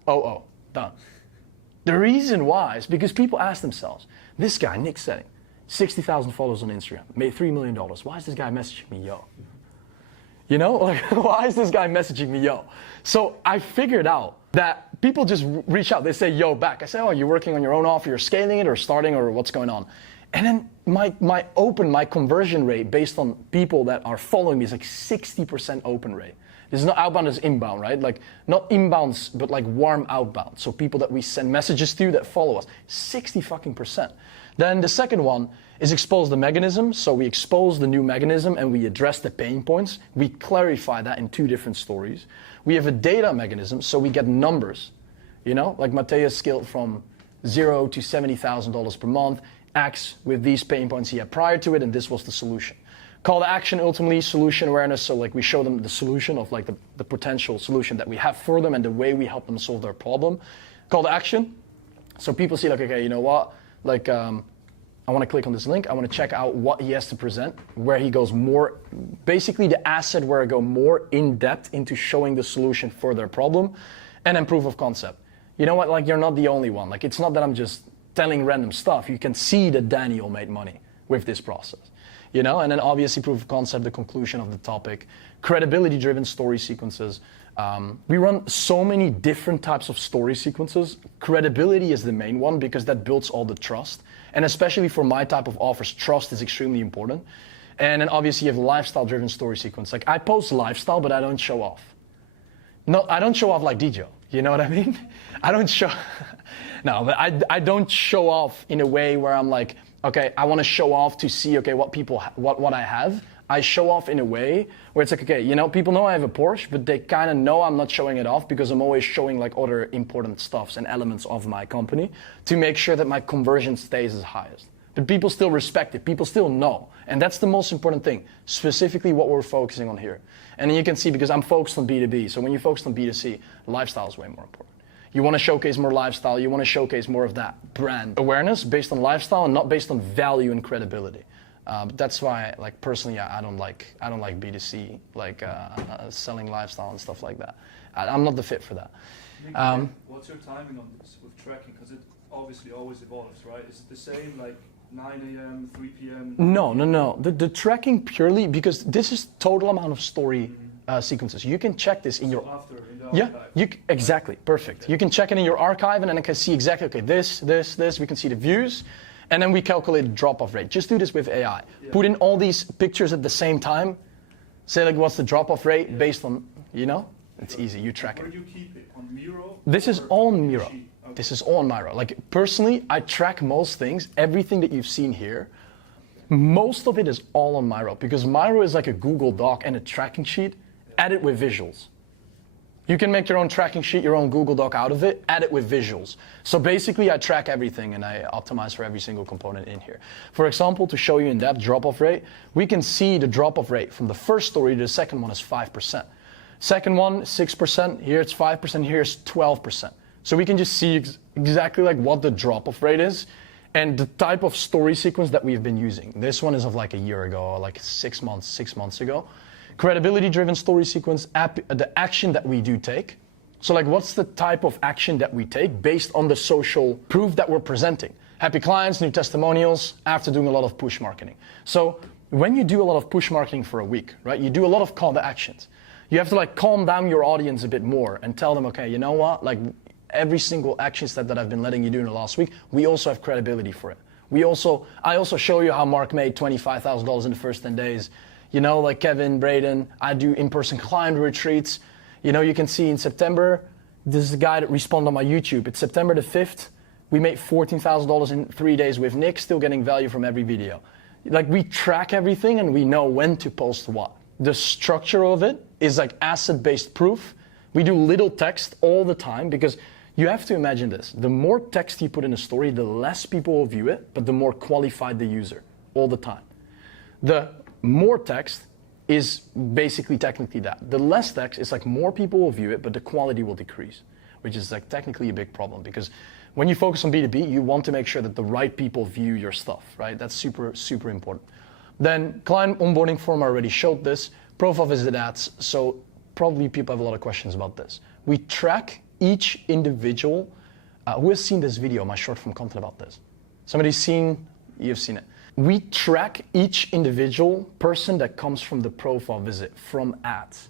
Oh, done. The reason why is because people ask themselves, this guy, Nik Setting, 60,000 followers on Instagram, made $3 million. Why is this guy messaging me yo? Like, why is this guy messaging me yo? So I figured out that people just reach out. They say yo back. I say, oh, you're working on your own offer, you're scaling it or starting or what's going on? And then my conversion rate based on people that are following me is like 60% open rate. This is not outbound, it's inbound, right? Like not inbounds, but like warm outbound. So people that we send messages to that follow us, 60%. Then the second one is expose the mechanism. So we expose the new mechanism and we address the pain points. We clarify that in 2 different stories. We have a data mechanism, so we get numbers. Like Mateus scaled from 0 to $70,000 per month, acts with these pain points he had prior to it, and this was the solution. Call to action, ultimately, solution awareness. So like we show them the solution of like the potential solution that we have for them and the way we help them solve their problem. Call to action. So people see like, okay, you know what? Like, I want to click on this link. I want to check out what he has to present, where he goes more, basically the asset where I go more in depth into showing the solution for their problem, and then proof of concept. You know what? Like you're not the only one. Like it's not that I'm just telling random stuff. You can see that Daniel made money with this process. And then obviously proof of concept, the conclusion of the topic, credibility-driven story sequences. We run so many different types of story sequences. Credibility is the main one because that builds all the trust. And especially for my type of offers, trust is extremely important. And then obviously you have a lifestyle-driven story sequence. Like I post lifestyle, but I don't show off. No, I don't show off like DJ. You know what I mean? I don't show. No, but I don't show off in a way where I'm like, okay, I want to show off to see, okay, what I have. I show off in a way where it's like, okay, you know, people know I have a Porsche, but they kind of know I'm not showing it off because I'm always showing like other important stuffs and elements of my company to make sure that my conversion stays as highest. But people still respect it. People still know. And that's the most important thing, specifically what we're focusing on here. And then you can see, because I'm focused on B2B, so when you focus on B2C, lifestyle is way more important. You want to showcase more lifestyle. You want to showcase more of that brand awareness based on lifestyle and not based on value and credibility. But that's why, like personally, I don't like B2C, like selling lifestyle and stuff like that. I'm not the fit for that. Nik, what's your timing on this with tracking? Because it obviously always evolves, right? Is it the same, like 9 a.m., 3 p.m.? No. The tracking purely, because this is total amount of story sequences. You can check this in your... After, in the archive. Exactly, perfect. Okay. You can check it in your archive and then I can see exactly, okay, this, we can see the views, and then we calculate the drop-off rate. Just do this with AI. Yeah. Put in all these pictures at the same time, say like what's the drop-off rate based on, you know? It's easy, you track it. Where do you keep it? On Miro? This is all on Miro. Okay. This is all on Miro. Like personally, I track most things, everything that you've seen here. Most of it is all on Miro because Miro is like a Google Doc and a tracking sheet, add it with visuals. You can make your own tracking sheet, your own Google Doc out of it, add it with visuals. So basically I track everything and I optimize for every single component in here. For example, to show you in depth drop-off rate, we can see the drop-off rate from the first story to the second one is 5%. Second one, 6%, here it's 5%, here it's 12%. So we can just see exactly like what the drop-off rate is and the type of story sequence that we've been using. This one is of like a year ago, or like 6 months ago. Credibility-driven story sequence, the action that we do take. So like what's the type of action that we take based on the social proof that we're presenting? Happy clients, new testimonials, after doing a lot of push marketing. So when you do a lot of push marketing for a week, right, you do a lot of call to actions. You have to like calm down your audience a bit more and tell them, okay, you know what, like every single action step that I've been letting you do in the last week, we also have credibility for it. I also show you how Mark made $25,000 in the first 10 days. You know, like Kevin, Braden, I do in-person client retreats. You know, you can see in September, this is a guy that responded on my YouTube. It's September the 5th. We made $14,000 in 3 days with Nik, still getting value from every video. Like we track everything and we know when to post what. The structure of it is like asset-based proof. We do little text all the time because you have to imagine this. The more text you put in a story, the less people will view it, but the more qualified the user all the time. The more text is basically technically that. The less text is like more people will view it, but the quality will decrease, which is like technically a big problem because when you focus on B2B, you want to make sure that the right people view your stuff, right? That's super, super important. Then client onboarding form, I already showed this. Profile visit ads, so probably people have a lot of questions about this. We track each individual. Who has seen this video, my short form content about this? Somebody's seen, you've seen it. We track each individual person that comes from the profile visit, from ads.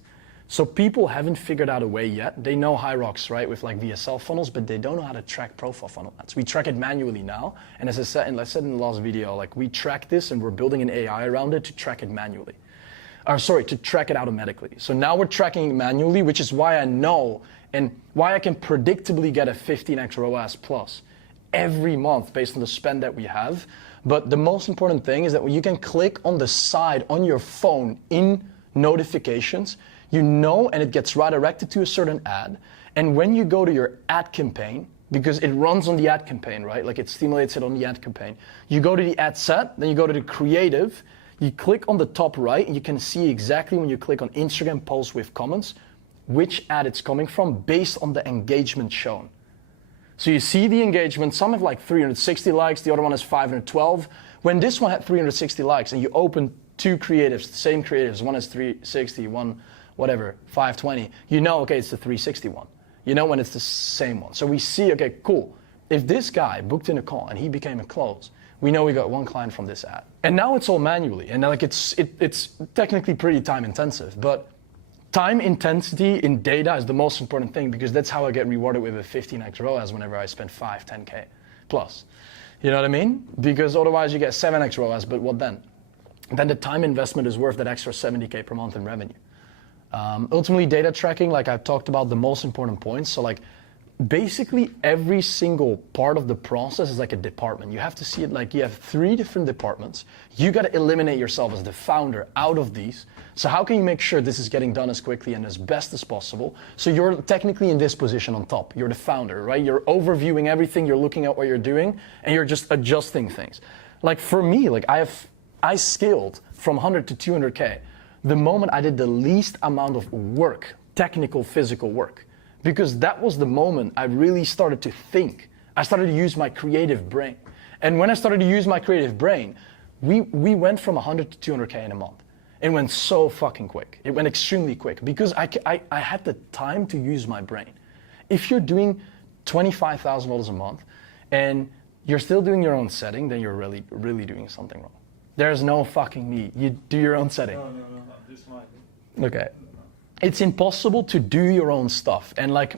So people haven't figured out a way yet. They know Hyrox, right, with like VSL funnels, but they don't know how to track profile funnel ads. We track it manually now. And as I said in the last video, like we track this and we're building an AI around it to track it manually. To track it automatically. So now we're tracking it manually, which is why I know and why I can predictably get a 15x ROAS plus every month based on the spend that we have. But the most important thing is that when you can click on the side on your phone in notifications, you know, and it gets redirected to a certain ad. And when you go to your ad campaign, because it runs on the ad campaign, right? Like it stimulates it on the ad campaign. You go to the ad set, then you go to the creative, you click on the top right, and you can see exactly when you click on Instagram posts with comments, which ad it's coming from based on the engagement shown. So you see the engagement, some have like 360 likes, the other one has 512. When this one had 360 likes and you open two creatives, the same creatives, one has 360, one whatever, 520, you know, okay, it's the 360 one. You know when it's the same one. So we see, okay, cool. If this guy booked in a call and he became a close, we know we got one client from this ad. And now it's all manually, and like it's technically pretty time intensive, but time intensity in data is the most important thing because that's how I get rewarded with a 15x ROAS whenever I spend 5, 10K plus. You know what I mean? Because otherwise you get 7x ROAS, but what then? Then the time investment is worth that extra 70K per month in revenue. Ultimately, data tracking, like I've talked about the most important points. So like basically every single part of the process is like a department. You have to see it like you have 3 different departments. You got to eliminate yourself as the founder out of these. So how can you make sure this is getting done as quickly and as best as possible? So you're technically in this position on top. You're the founder, right? You're overviewing everything. You're looking at what you're doing and you're just adjusting things. Like for me, like I scaled from 100 to 200K the moment I did the least amount of work, technical, physical work. Because that was the moment I really started to think. I started to use my creative brain. And when I started to use my creative brain, we went from 100 to 200K in a month. It went so fucking quick. It went extremely quick because I had the time to use my brain. If you're doing $25,000 a month and you're still doing your own setting, then you're really, really doing something wrong. There's no fucking need. You do your own setting. No, this might. Okay. It's impossible to do your own stuff. And like,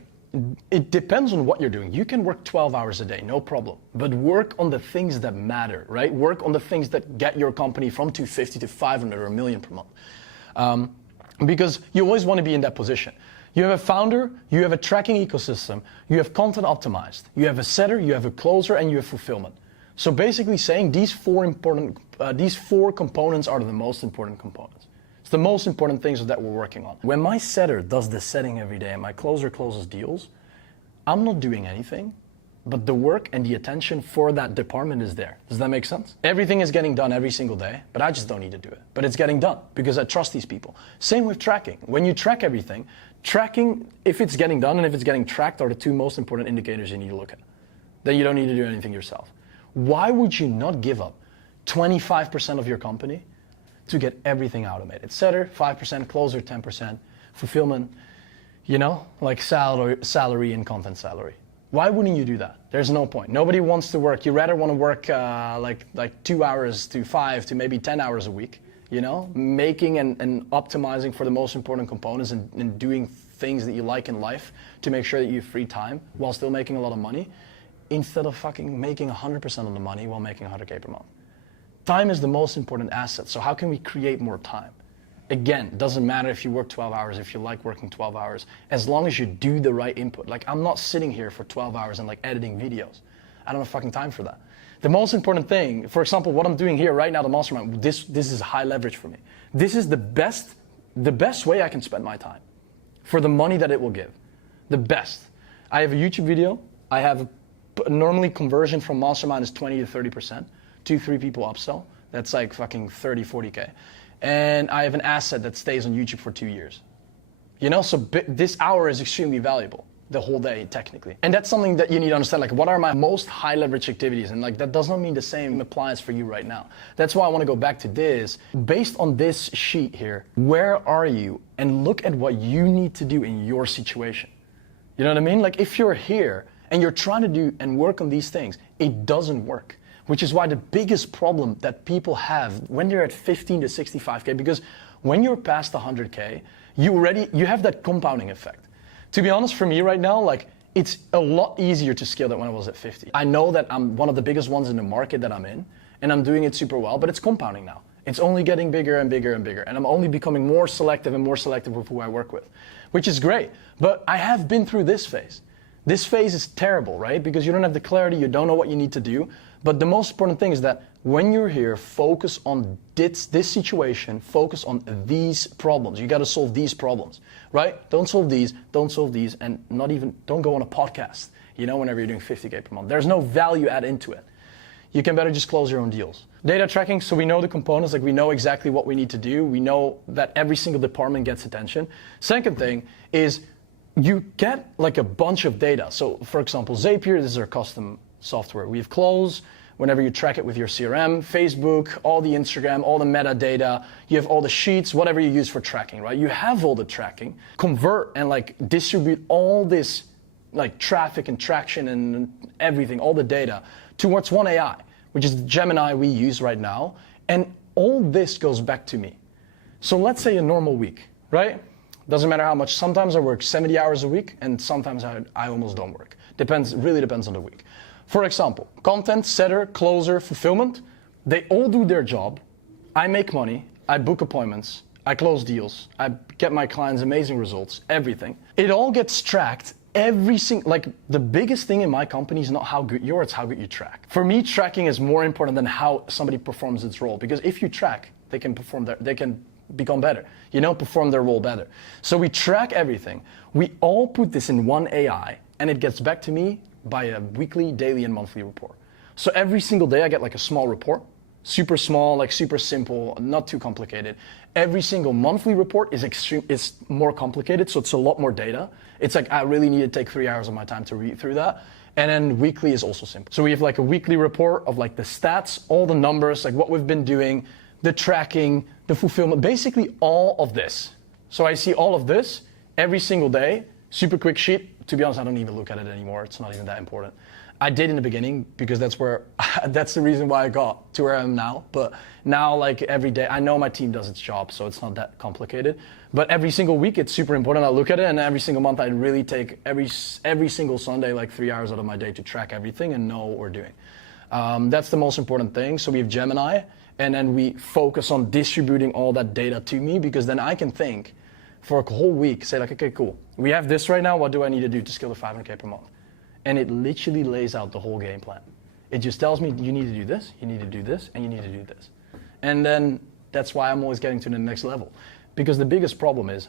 it depends on what you're doing. You can work 12 hours a day, no problem. But work on the things that matter, right? Work on the things that get your company from 250 to 500 or a million per month. Because you always want to be in that position. You have a founder, you have a tracking ecosystem, you have content optimized, you have a setter, you have a closer, and you have fulfillment. So basically saying these 4 components are the most important components. It's the most important things that we're working on. When my setter does the setting every day and my closer closes deals, I'm not doing anything, but the work and the attention for that department is there. Does that make sense? Everything is getting done every single day, but I just don't need to do it. But it's getting done because I trust these people. Same with tracking. When you track everything, tracking, if it's getting done and if it's getting tracked, are the 2 most important indicators you need to look at. Then you don't need to do anything yourself. Why would you not give up 25% of your company to get everything automated? Setter, 5%, closer, 10%, fulfillment, you know, like salary and content salary. Why wouldn't you do that? There's no point. Nobody wants to work. You rather want to work like 2 hours to 5 to maybe 10 hours a week, you know, making and optimizing for the most important components and doing things that you like in life to make sure that you have free time while still making a lot of money, instead of fucking making 100% of the money while making 100K per month. Time is the most important asset, so how can we create more time? Again, it doesn't matter if you work 12 hours, if you like working 12 hours, as long as you do the right input. Like, I'm not sitting here for 12 hours and like editing videos. I don't have fucking time for that. The most important thing, for example, what I'm doing here right now, the mastermind, this is high leverage for me. This is the best way I can spend my time for the money that it will give. The best. I have a YouTube video. I have normally conversion from mastermind is 20 to 30%. 2-3 people upsell. That's like fucking 30, 40K. And I have an asset that stays on YouTube for 2 years. You know, so this hour is extremely valuable, the whole day technically. And that's something that you need to understand, like what are my most high leverage activities? And like that does not mean the same applies for you right now. That's why I want to go back to this. Based on this sheet here, where are you? And look at what you need to do in your situation. You know what I mean? Like if you're here and you're trying to do and work on these things, it doesn't work. Which is why the biggest problem that people have when they're at 15 to 65K, because when you're past 100K, you have that compounding effect. To be honest, for me right now, like it's a lot easier to scale than when I was at 50. I know that I'm one of the biggest ones in the market that I'm in, and I'm doing it super well, but it's compounding now. It's only getting bigger and bigger and bigger, and I'm only becoming more selective and more selective with who I work with, which is great. But I have been through this phase. This phase is terrible, right? Because you don't have the clarity, you don't know what you need to do. But the most important thing is that when you're here, focus on this situation, focus on these problems. You got to solve these problems, right? Don't solve these, and don't go on a podcast, you know, whenever you're doing 50K per month. There's no value add into it. You can better just close your own deals. Data tracking, so we know the components, like we know exactly what we need to do. We know that every single department gets attention. Second thing is you get like a bunch of data. So for example, Zapier, this is our custom software. We have close, whenever you track it with your CRM, Facebook, all the Instagram, all the metadata, you have all the sheets, whatever you use for tracking, right? You have all the tracking. Convert and like distribute all this like traffic and traction and everything, all the data towards one AI, which is the Gemini we use right now. And all this goes back to me. So let's say a normal week, right? Doesn't matter how much. Sometimes I work 70 hours a week and sometimes I almost don't work. Really depends on the week. For example, content, setter, closer, fulfillment, they all do their job. I make money, I book appointments, I close deals. I get my clients amazing results, everything. It all gets tracked. Every single, like the biggest thing in my company is not how good you are, it's how good you track. For me, tracking is more important than how somebody performs its role, because if you track, they can become better, perform their role better. So we track everything. We all put this in one AI, and it gets back to me by a weekly, daily, and monthly report. So every single day I get like a small report, super small, like super simple, not too complicated. Every single monthly report is more complicated, so it's a lot more data. It's like I really need to take 3 hours of my time to read through that. And then weekly is also simple. So we have like a weekly report of like the stats, all the numbers, like what we've been doing, the tracking, the fulfillment, basically all of this. So I see all of this every single day, super quick sheet. To be honest, I don't even look at it anymore. It's not even that important. I did in the beginning because that's the reason why I got to where I am now. But now, like every day, I know my team does its job, so it's not that complicated. But every single week, it's super important. I look at it, and every single month, I really take every single Sunday, like 3 hours out of my day to track everything and know what we're doing. That's the most important thing. So we have Gemini, and then we focus on distributing all that data to me, because then I can think for a whole week, say like, okay, cool. We have this right now. What do I need to do to scale to 500K per month? And it literally lays out the whole game plan. It just tells me you need to do this, you need to do this, and you need to do this. And then that's why I'm always getting to the next level. Because the biggest problem is,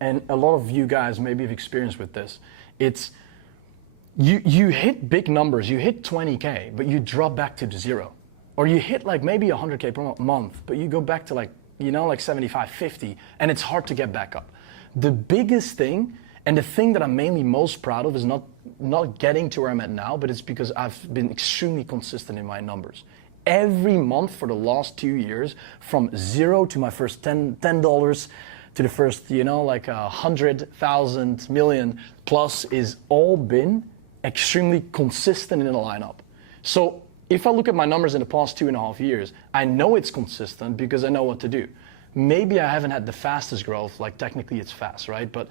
and a lot of you guys maybe have experience with this, it's you hit big numbers, you hit 20K, but you drop back to zero. Or you hit like maybe 100K per month, but you go back to like 75, 50, and it's hard to get back up. The biggest thing, and the thing that I'm mainly most proud of, is not getting to where I'm at now, but it's because I've been extremely consistent in my numbers. Every month for the last 2 years, from zero to my first $10 to the first, like 100,000 million plus, is all been extremely consistent in the lineup. So if I look at my numbers in the past 2.5 years, I know it's consistent because I know what to do. Maybe I haven't had the fastest growth, like technically it's fast, right? But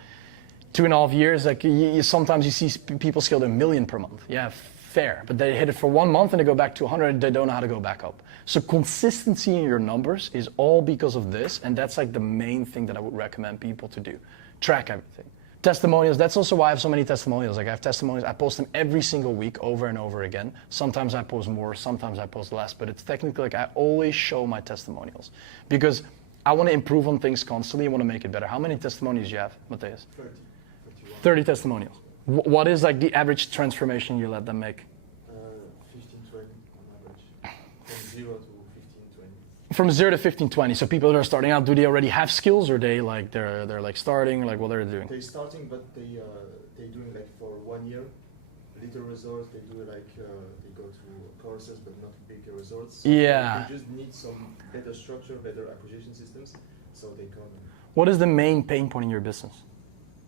2.5 years, like sometimes you see people scale to 1 million per month. Yeah, fair. But they hit it for 1 month and they go back to 100, they don't know how to go back up. So consistency in your numbers is all because of this, and that's like the main thing that I would recommend people to do. Track everything. Testimonials, that's also why I have so many testimonials. Like I have testimonials, I post them every single week over and over again. Sometimes I post more, sometimes I post less, but it's technically like I always show my testimonials because I want to improve on things constantly. I want to make it better. How many testimonials do you have, Matthias? 30 testimonials. What is like the average transformation you let them make? 15, 20 on average. From 0 to 15, 20. From 0 to 15, 20. So people that are starting out, do they already have skills, or they're like starting, like what are they doing? They're starting, but they doing like for 1 year, little results. They do like they go to courses, but not big resorts. So Yeah. They just need some better structure, better acquisition systems, so they come. What is the main pain point in your business?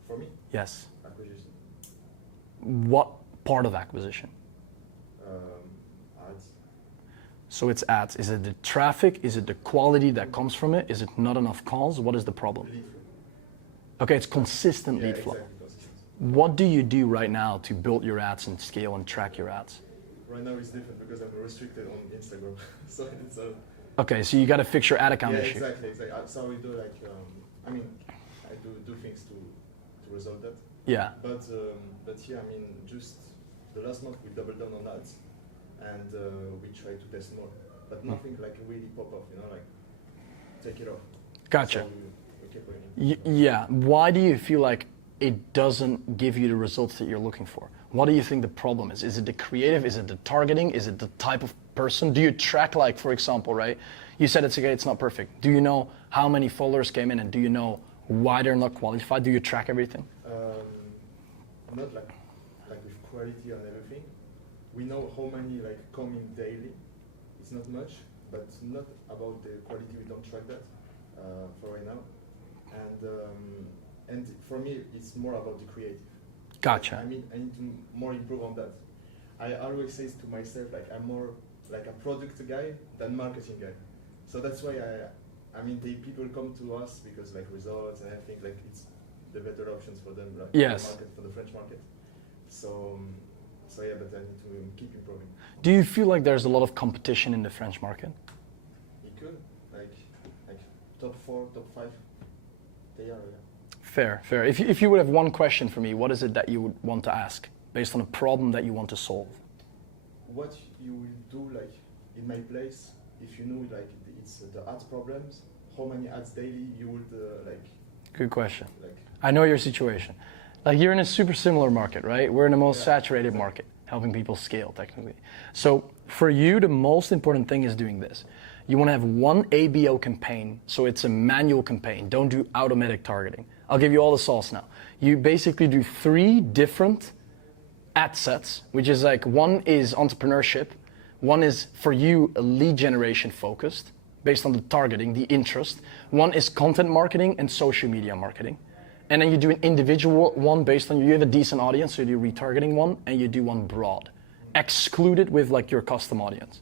For me, Yes. acquisition, What part of acquisition? ads. So it's ads. Is it the traffic? Is it the quality that comes from it? Is it not enough calls? What is the problem? Lead flow. Okay, it's consistent Yeah, lead flow. exactly, consistent. What do you do right now to build your ads and scale and track your ads? Right now it's different because I'm restricted on Instagram, so it's a. Okay, so you got to fix your ad account Yeah, issue. exactly. So we do like, I do things to resolve that. Yeah. But yeah, just the last month we doubled down on ads, and we try to test more, but nothing like really pop off, like take it off. Gotcha. So we keep running. Yeah. Why do you feel like it doesn't give you the results that you're looking for? What do you think the problem is? Is it the creative? Is it the targeting? Is it the type of person? Do you track, like, for example, right? You said it's okay, it's not perfect. Do you know how many followers came in, and do you know why they're not qualified? Do you track everything? Not like with quality and everything. We know how many like come in daily. It's not much, but not about the quality. We don't track that for right now. And for me, it's more about the creative. Gotcha. I need to more improve on that. I always say to myself, like I'm more like a product guy than marketing guy. So that's why the people come to us because like results, and I think like it's the better options for them, like Yes. for the French market. So yeah, but I need to keep improving. Do you feel like there's a lot of competition in the French market? It could like top 4, top 5. They are, yeah. Fair, fair. If you would have one question for me, what is it that you would want to ask based on a problem that you want to solve? What you will do, like in my place, if you know like it's the ads problems, how many ads daily you would like? Good question. Like I know your situation. Like you're in a super similar market, right? We're in the most saturated market, helping people scale technically. So for you, the most important thing is doing this. You want to have one ABO campaign, so it's a manual campaign. Don't do automatic targeting. I'll give you all the sauce now. You basically do 3 different ad sets, which is like one is entrepreneurship, one is for you a lead generation focused, based on the targeting, the interest. One is content marketing and social media marketing. And then you do an individual one based on you have a decent audience, so you do retargeting one, and you do one broad, excluded with like your custom audience.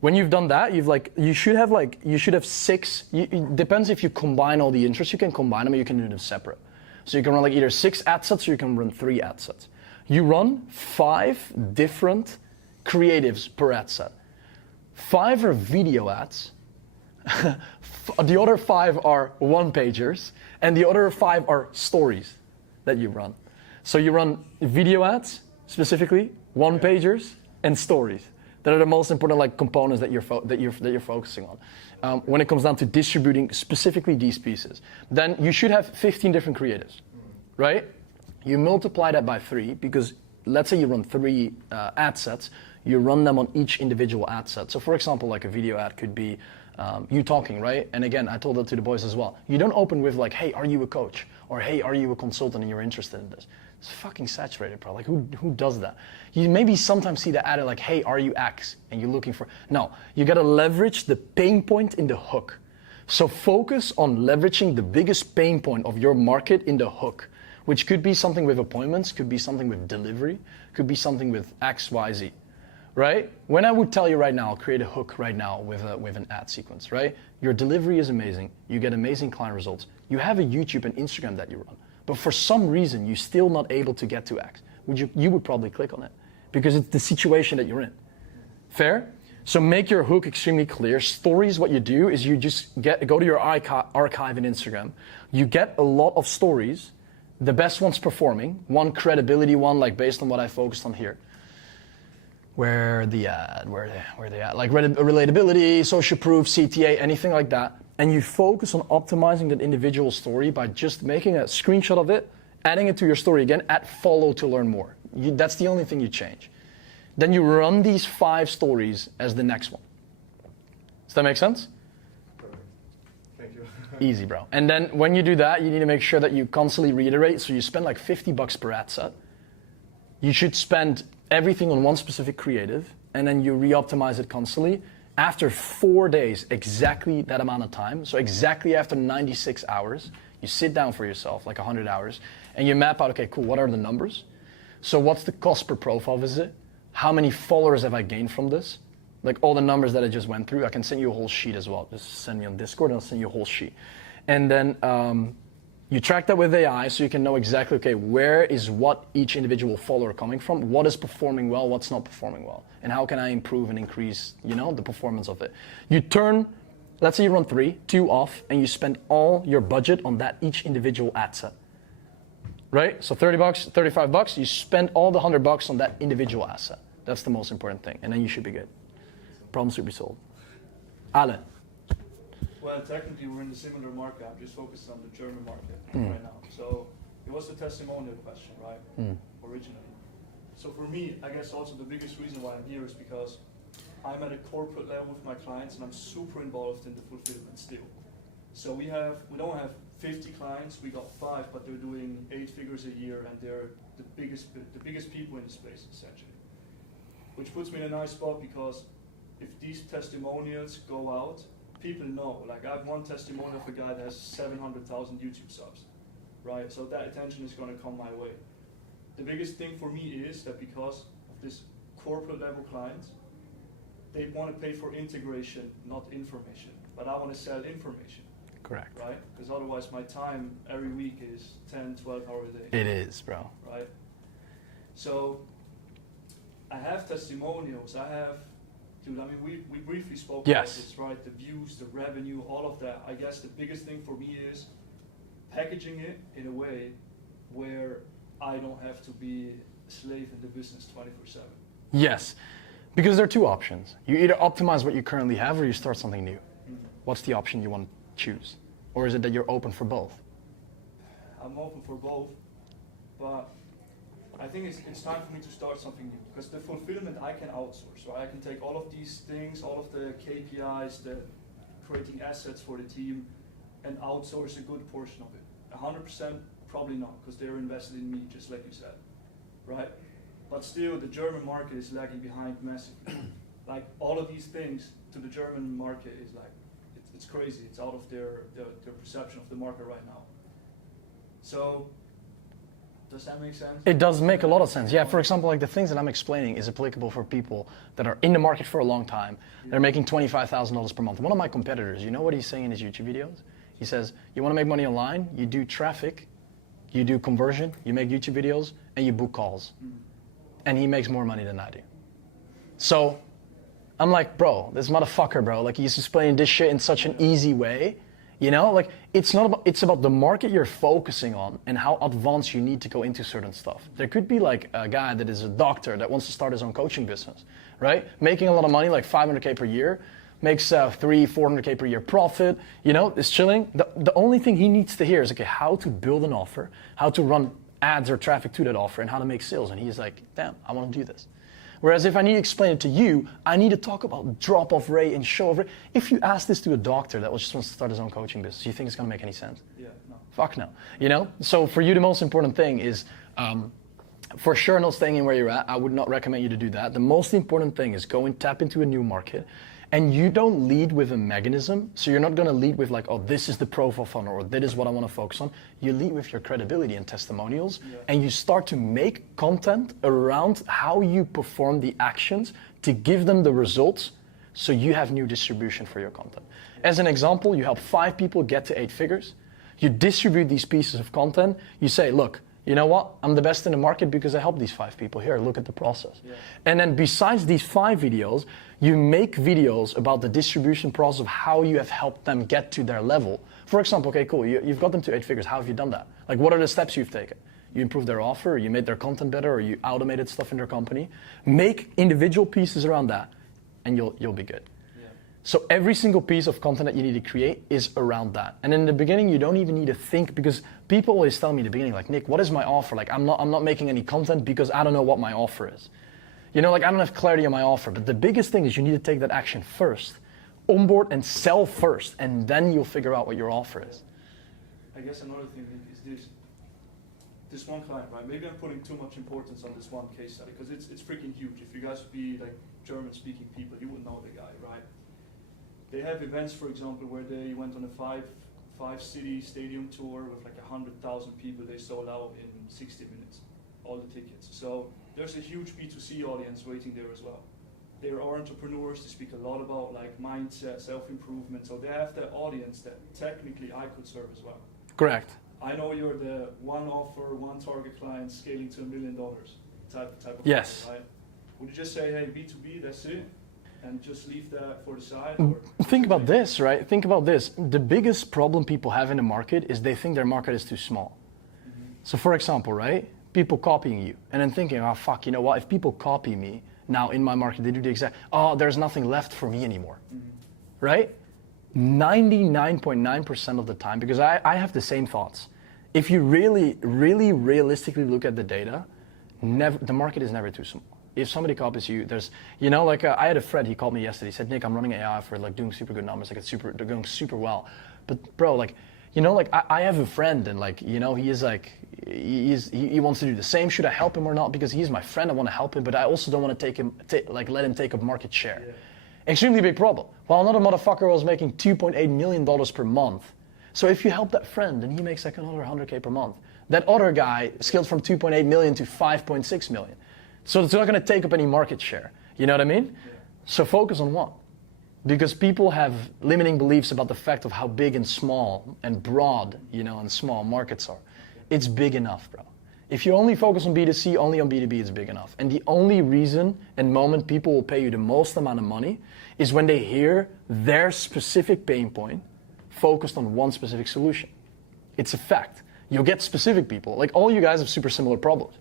When you've done that, you should have 6. It depends if you combine all the interests. You can combine them, or you can do them separate. So you can run like either 6 ad sets, or you can run 3 ad sets. You run 5 different creatives per ad set. 5 are video ads. The other 5 are one-pagers, and the other 5 are stories that you run. So you run video ads specifically, one-pagers, and stories. That are the most important like components that you're focusing on. When it comes down to distributing specifically these pieces, then you should have 15 different creatives, right? You multiply that by 3 because let's say you run 3 ad sets, you run them on each individual ad set. So for example, like a video ad could be you talking, right? And again, I told that to the boys as well. You don't open with like, hey, are you a coach? Or hey, are you a consultant and you're interested in this? It's fucking saturated, bro. Like who does that? You maybe sometimes see the ad like, hey, are you X? And you're looking for, no, you gotta leverage the pain point in the hook. So focus on leveraging the biggest pain point of your market in the hook, which could be something with appointments, could be something with delivery, could be something with X, Y, Z, right? When I would tell you right now, create a hook right now with an ad sequence, right? Your delivery is amazing. You get amazing client results. You have a YouTube and Instagram that you run. But for some reason, you're still not able to get to X. You would probably click on it because it's the situation that you're in. Fair? So make your hook extremely clear. Stories, what you do is you just go to your archive in Instagram. You get a lot of stories, the best ones performing, one credibility one, like based on what I focused on here. Where are they at? Like relatability, social proof, CTA, anything like that. And you focus on optimizing that individual story by just making a screenshot of it, adding it to your story again, add follow to learn more. That's the only thing you change. Then you run these 5 stories as the next one. Does that make sense? Perfect. Thank you. Easy, bro. And then when you do that, you need to make sure that you constantly reiterate. So you spend like $50 per ad set. You should spend everything on one specific creative, and then you re-optimize it constantly. After 4 days, exactly that amount of time, so exactly after 96 hours, you sit down for yourself, like 100 hours, and you map out, okay, cool, what are the numbers? So what's the cost per profile visit? How many followers have I gained from this? Like all the numbers that I just went through, I can send you a whole sheet as well. Just send me on Discord and I'll send you a whole sheet. And then you track that with AI so you can know exactly, okay, where is what each individual follower coming from? What is performing well, what's not performing well? And how can I improve and increase, the performance of it? You turn, let's say you run 3, 2 off, and you spend all your budget on that each individual ad set. Right? So $30, $35, you spend all the $100 on that individual asset. That's the most important thing. And then you should be good. Problem should be solved. Ale. Well, technically we're in the similar market. I'm just focused on the German market right now. So it was the testimonial question, right? Originally. So for me, I guess also the biggest reason why I'm here is because I'm at a corporate level with my clients and I'm super involved in the fulfillment still. So we don't have 50 clients, we got 5, but they're doing 8 figures a year and they're the biggest people in the space essentially. Which puts me in a nice spot because if these testimonials go out, people know. Like I have one testimonial of a guy that has 700,000 YouTube subs, right? So that attention is going to come my way. The biggest thing for me is that because of this corporate level clients, they want to pay for integration, not information. But I want to sell information. Correct. Right? Because otherwise my time every week is 10, 12 hours a day. It is, bro. Right? So I have testimonials, I have Dude, I mean, we briefly spoke Yes. about this, right? The views, the revenue, all of that. I guess the biggest thing for me is packaging it in a way where I don't have to be a slave in the business 24/7. Yes, because there are two options. You either optimize what you currently have or you start something new. What's the option you want to choose? Or is it that you're open for both? I'm open for both, but I think it's time for me to start something new, because the fulfillment I can outsource. So I can take all of these things, all of the KPIs, the creating assets for the team, and outsource a good portion of it. 100% probably not, because they're invested in me, just like you said, right? But still, the German market is lagging behind massively. Like all of these things to the German market is like, it's crazy. It's out of their perception of the market right now. So, does that make sense? It does make a lot of sense. Yeah, for example, like the things that I'm explaining is applicable for people that are in the market for a long time. They're making $25,000 per month. One of my competitors, you know what he's saying in his YouTube videos? He says, you want to make money online, you do traffic, you do conversion, you make YouTube videos, and you book calls. And he makes more money than I do. So I'm like, bro, this motherfucker, bro, like he's explaining this shit in such an easy way. You know, like it's about the market you're focusing on and how advanced you need to go into certain stuff. There could be like a guy that is a doctor that wants to start his own coaching business, right? Making a lot of money, like 500K per year, makes 400K per year profit, you know, is chilling. The only thing he needs to hear is, okay, how to build an offer, how to run ads or traffic to that offer, and how to make sales. And he's like, damn, I want to do this. Whereas if I need to explain it to you, I need to talk about drop-off rate and show-off rate. If you ask this to a doctor that just wants to start his own coaching business, do you think it's going to make any sense? Yeah, no. Fuck no. You know? So for you, the most important thing is for sure not staying in where you're at. I would not recommend you to do that. The most important thing is go and tap into a new market. And you don't lead with a mechanism. So you're not going to lead with like, oh, this is the profile funnel, or that is what I want to focus on. You lead with your credibility and testimonials. Yeah. And you start to make content around how you perform the actions to give them the results, so you have new distribution for your content. As an example, you help 5 people get to 8 figures. You distribute these pieces of content. You say, look, you know what? I'm the best in the market because I help these 5 people. Here, look at the process. Yeah. And then besides these 5 videos, you make videos about the distribution process of how you have helped them get to their level. For example, okay, cool, you've got them to 8 figures. How have you done that? Like, what are the steps you've taken? You improved their offer, or you made their content better, or you automated stuff in their company. Make individual pieces around that, and you'll be good. Yeah. So every single piece of content that you need to create is around that. And in the beginning, you don't even need to think, because people always tell me in the beginning, like, Nick, what is my offer? Like, I'm not making any content because I don't know what my offer is. You know, like I don't have clarity on my offer, but the biggest thing is you need to take that action first. Onboard and sell first, and then you'll figure out what your offer is. I guess another thing is this one client, right? Maybe I'm putting too much importance on this one case study, because it's freaking huge. If you guys would be like German-speaking people, you would know the guy, right? They have events, for example, where they went on a five-city stadium tour with like 100,000 people. They sold out in 60 minutes, all the tickets. So there's a huge B2C audience waiting there as well. They are entrepreneurs. They speak a lot about like mindset, self-improvement. So they have that audience that technically I could serve as well. Correct. I know you're the one offer, one target client scaling to $1 million type of yes. Client, right? Would you just say, hey, B2B, that's it, and just leave that for the side? Think about this, right? Think about this. The biggest problem people have in the market is they think their market is too small. Mm-hmm. So for example, right? People copying you, and then thinking, oh fuck, you know what? If people copy me now in my market, they do the exact. Oh, there's nothing left for me anymore, right? 99.9% of the time, because I have the same thoughts. If you really realistically look at the data, the market is never too small. If somebody copies you, there's, you know, like I had a friend. He called me yesterday. He said, Nick, I'm running AI for like doing super good numbers. Like they're going super well. But bro, like, you know, like I have a friend, and like, you know, he is like, he wants to do the same. Should I help him or not? Because he's my friend, I want to help him, but I also don't want to let him take up market share. Yeah. Extremely big problem. While another motherfucker was making $2.8 million per month. So if you help that friend and he makes like another 100K per month, that other guy scaled from 2.8 million to 5.6 million. So it's not going to take up any market share. You know what I mean? Yeah. So focus on one. Because people have limiting beliefs about the fact of how big and small and broad, you know, and small markets are. It's big enough, bro. If you only focus on B2C, only on B2B, it's big enough. And the only reason and moment people will pay you the most amount of money is when they hear their specific pain point focused on one specific solution. It's a fact. You'll get specific people. Like all you guys have super similar problems.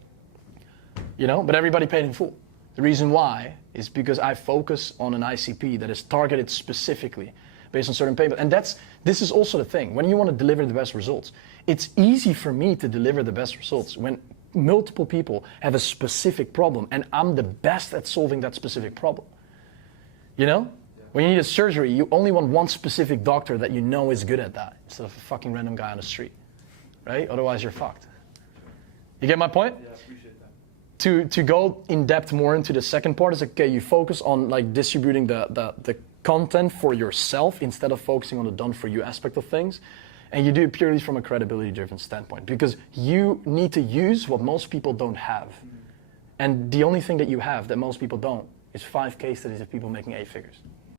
You know, but everybody paid in full. The reason why is because I focus on an ICP that is targeted specifically based on certain payments. And this is also the thing. When you want to deliver the best results, it's easy for me to deliver the best results when multiple people have a specific problem and I'm the best at solving that specific problem. You know? When you need a surgery, you only want one specific doctor that you know is good at that instead of a fucking random guy on the street. Right? Otherwise you're fucked. You get my point? Yeah, I appreciate that. To go in depth more into the second part is okay, you focus on like distributing the content for yourself instead of focusing on the done for you aspect of things. And you do it purely from a credibility driven standpoint because you need to use what most people don't have. And the only thing that you have that most people don't is 5 case studies of people making 8 figures.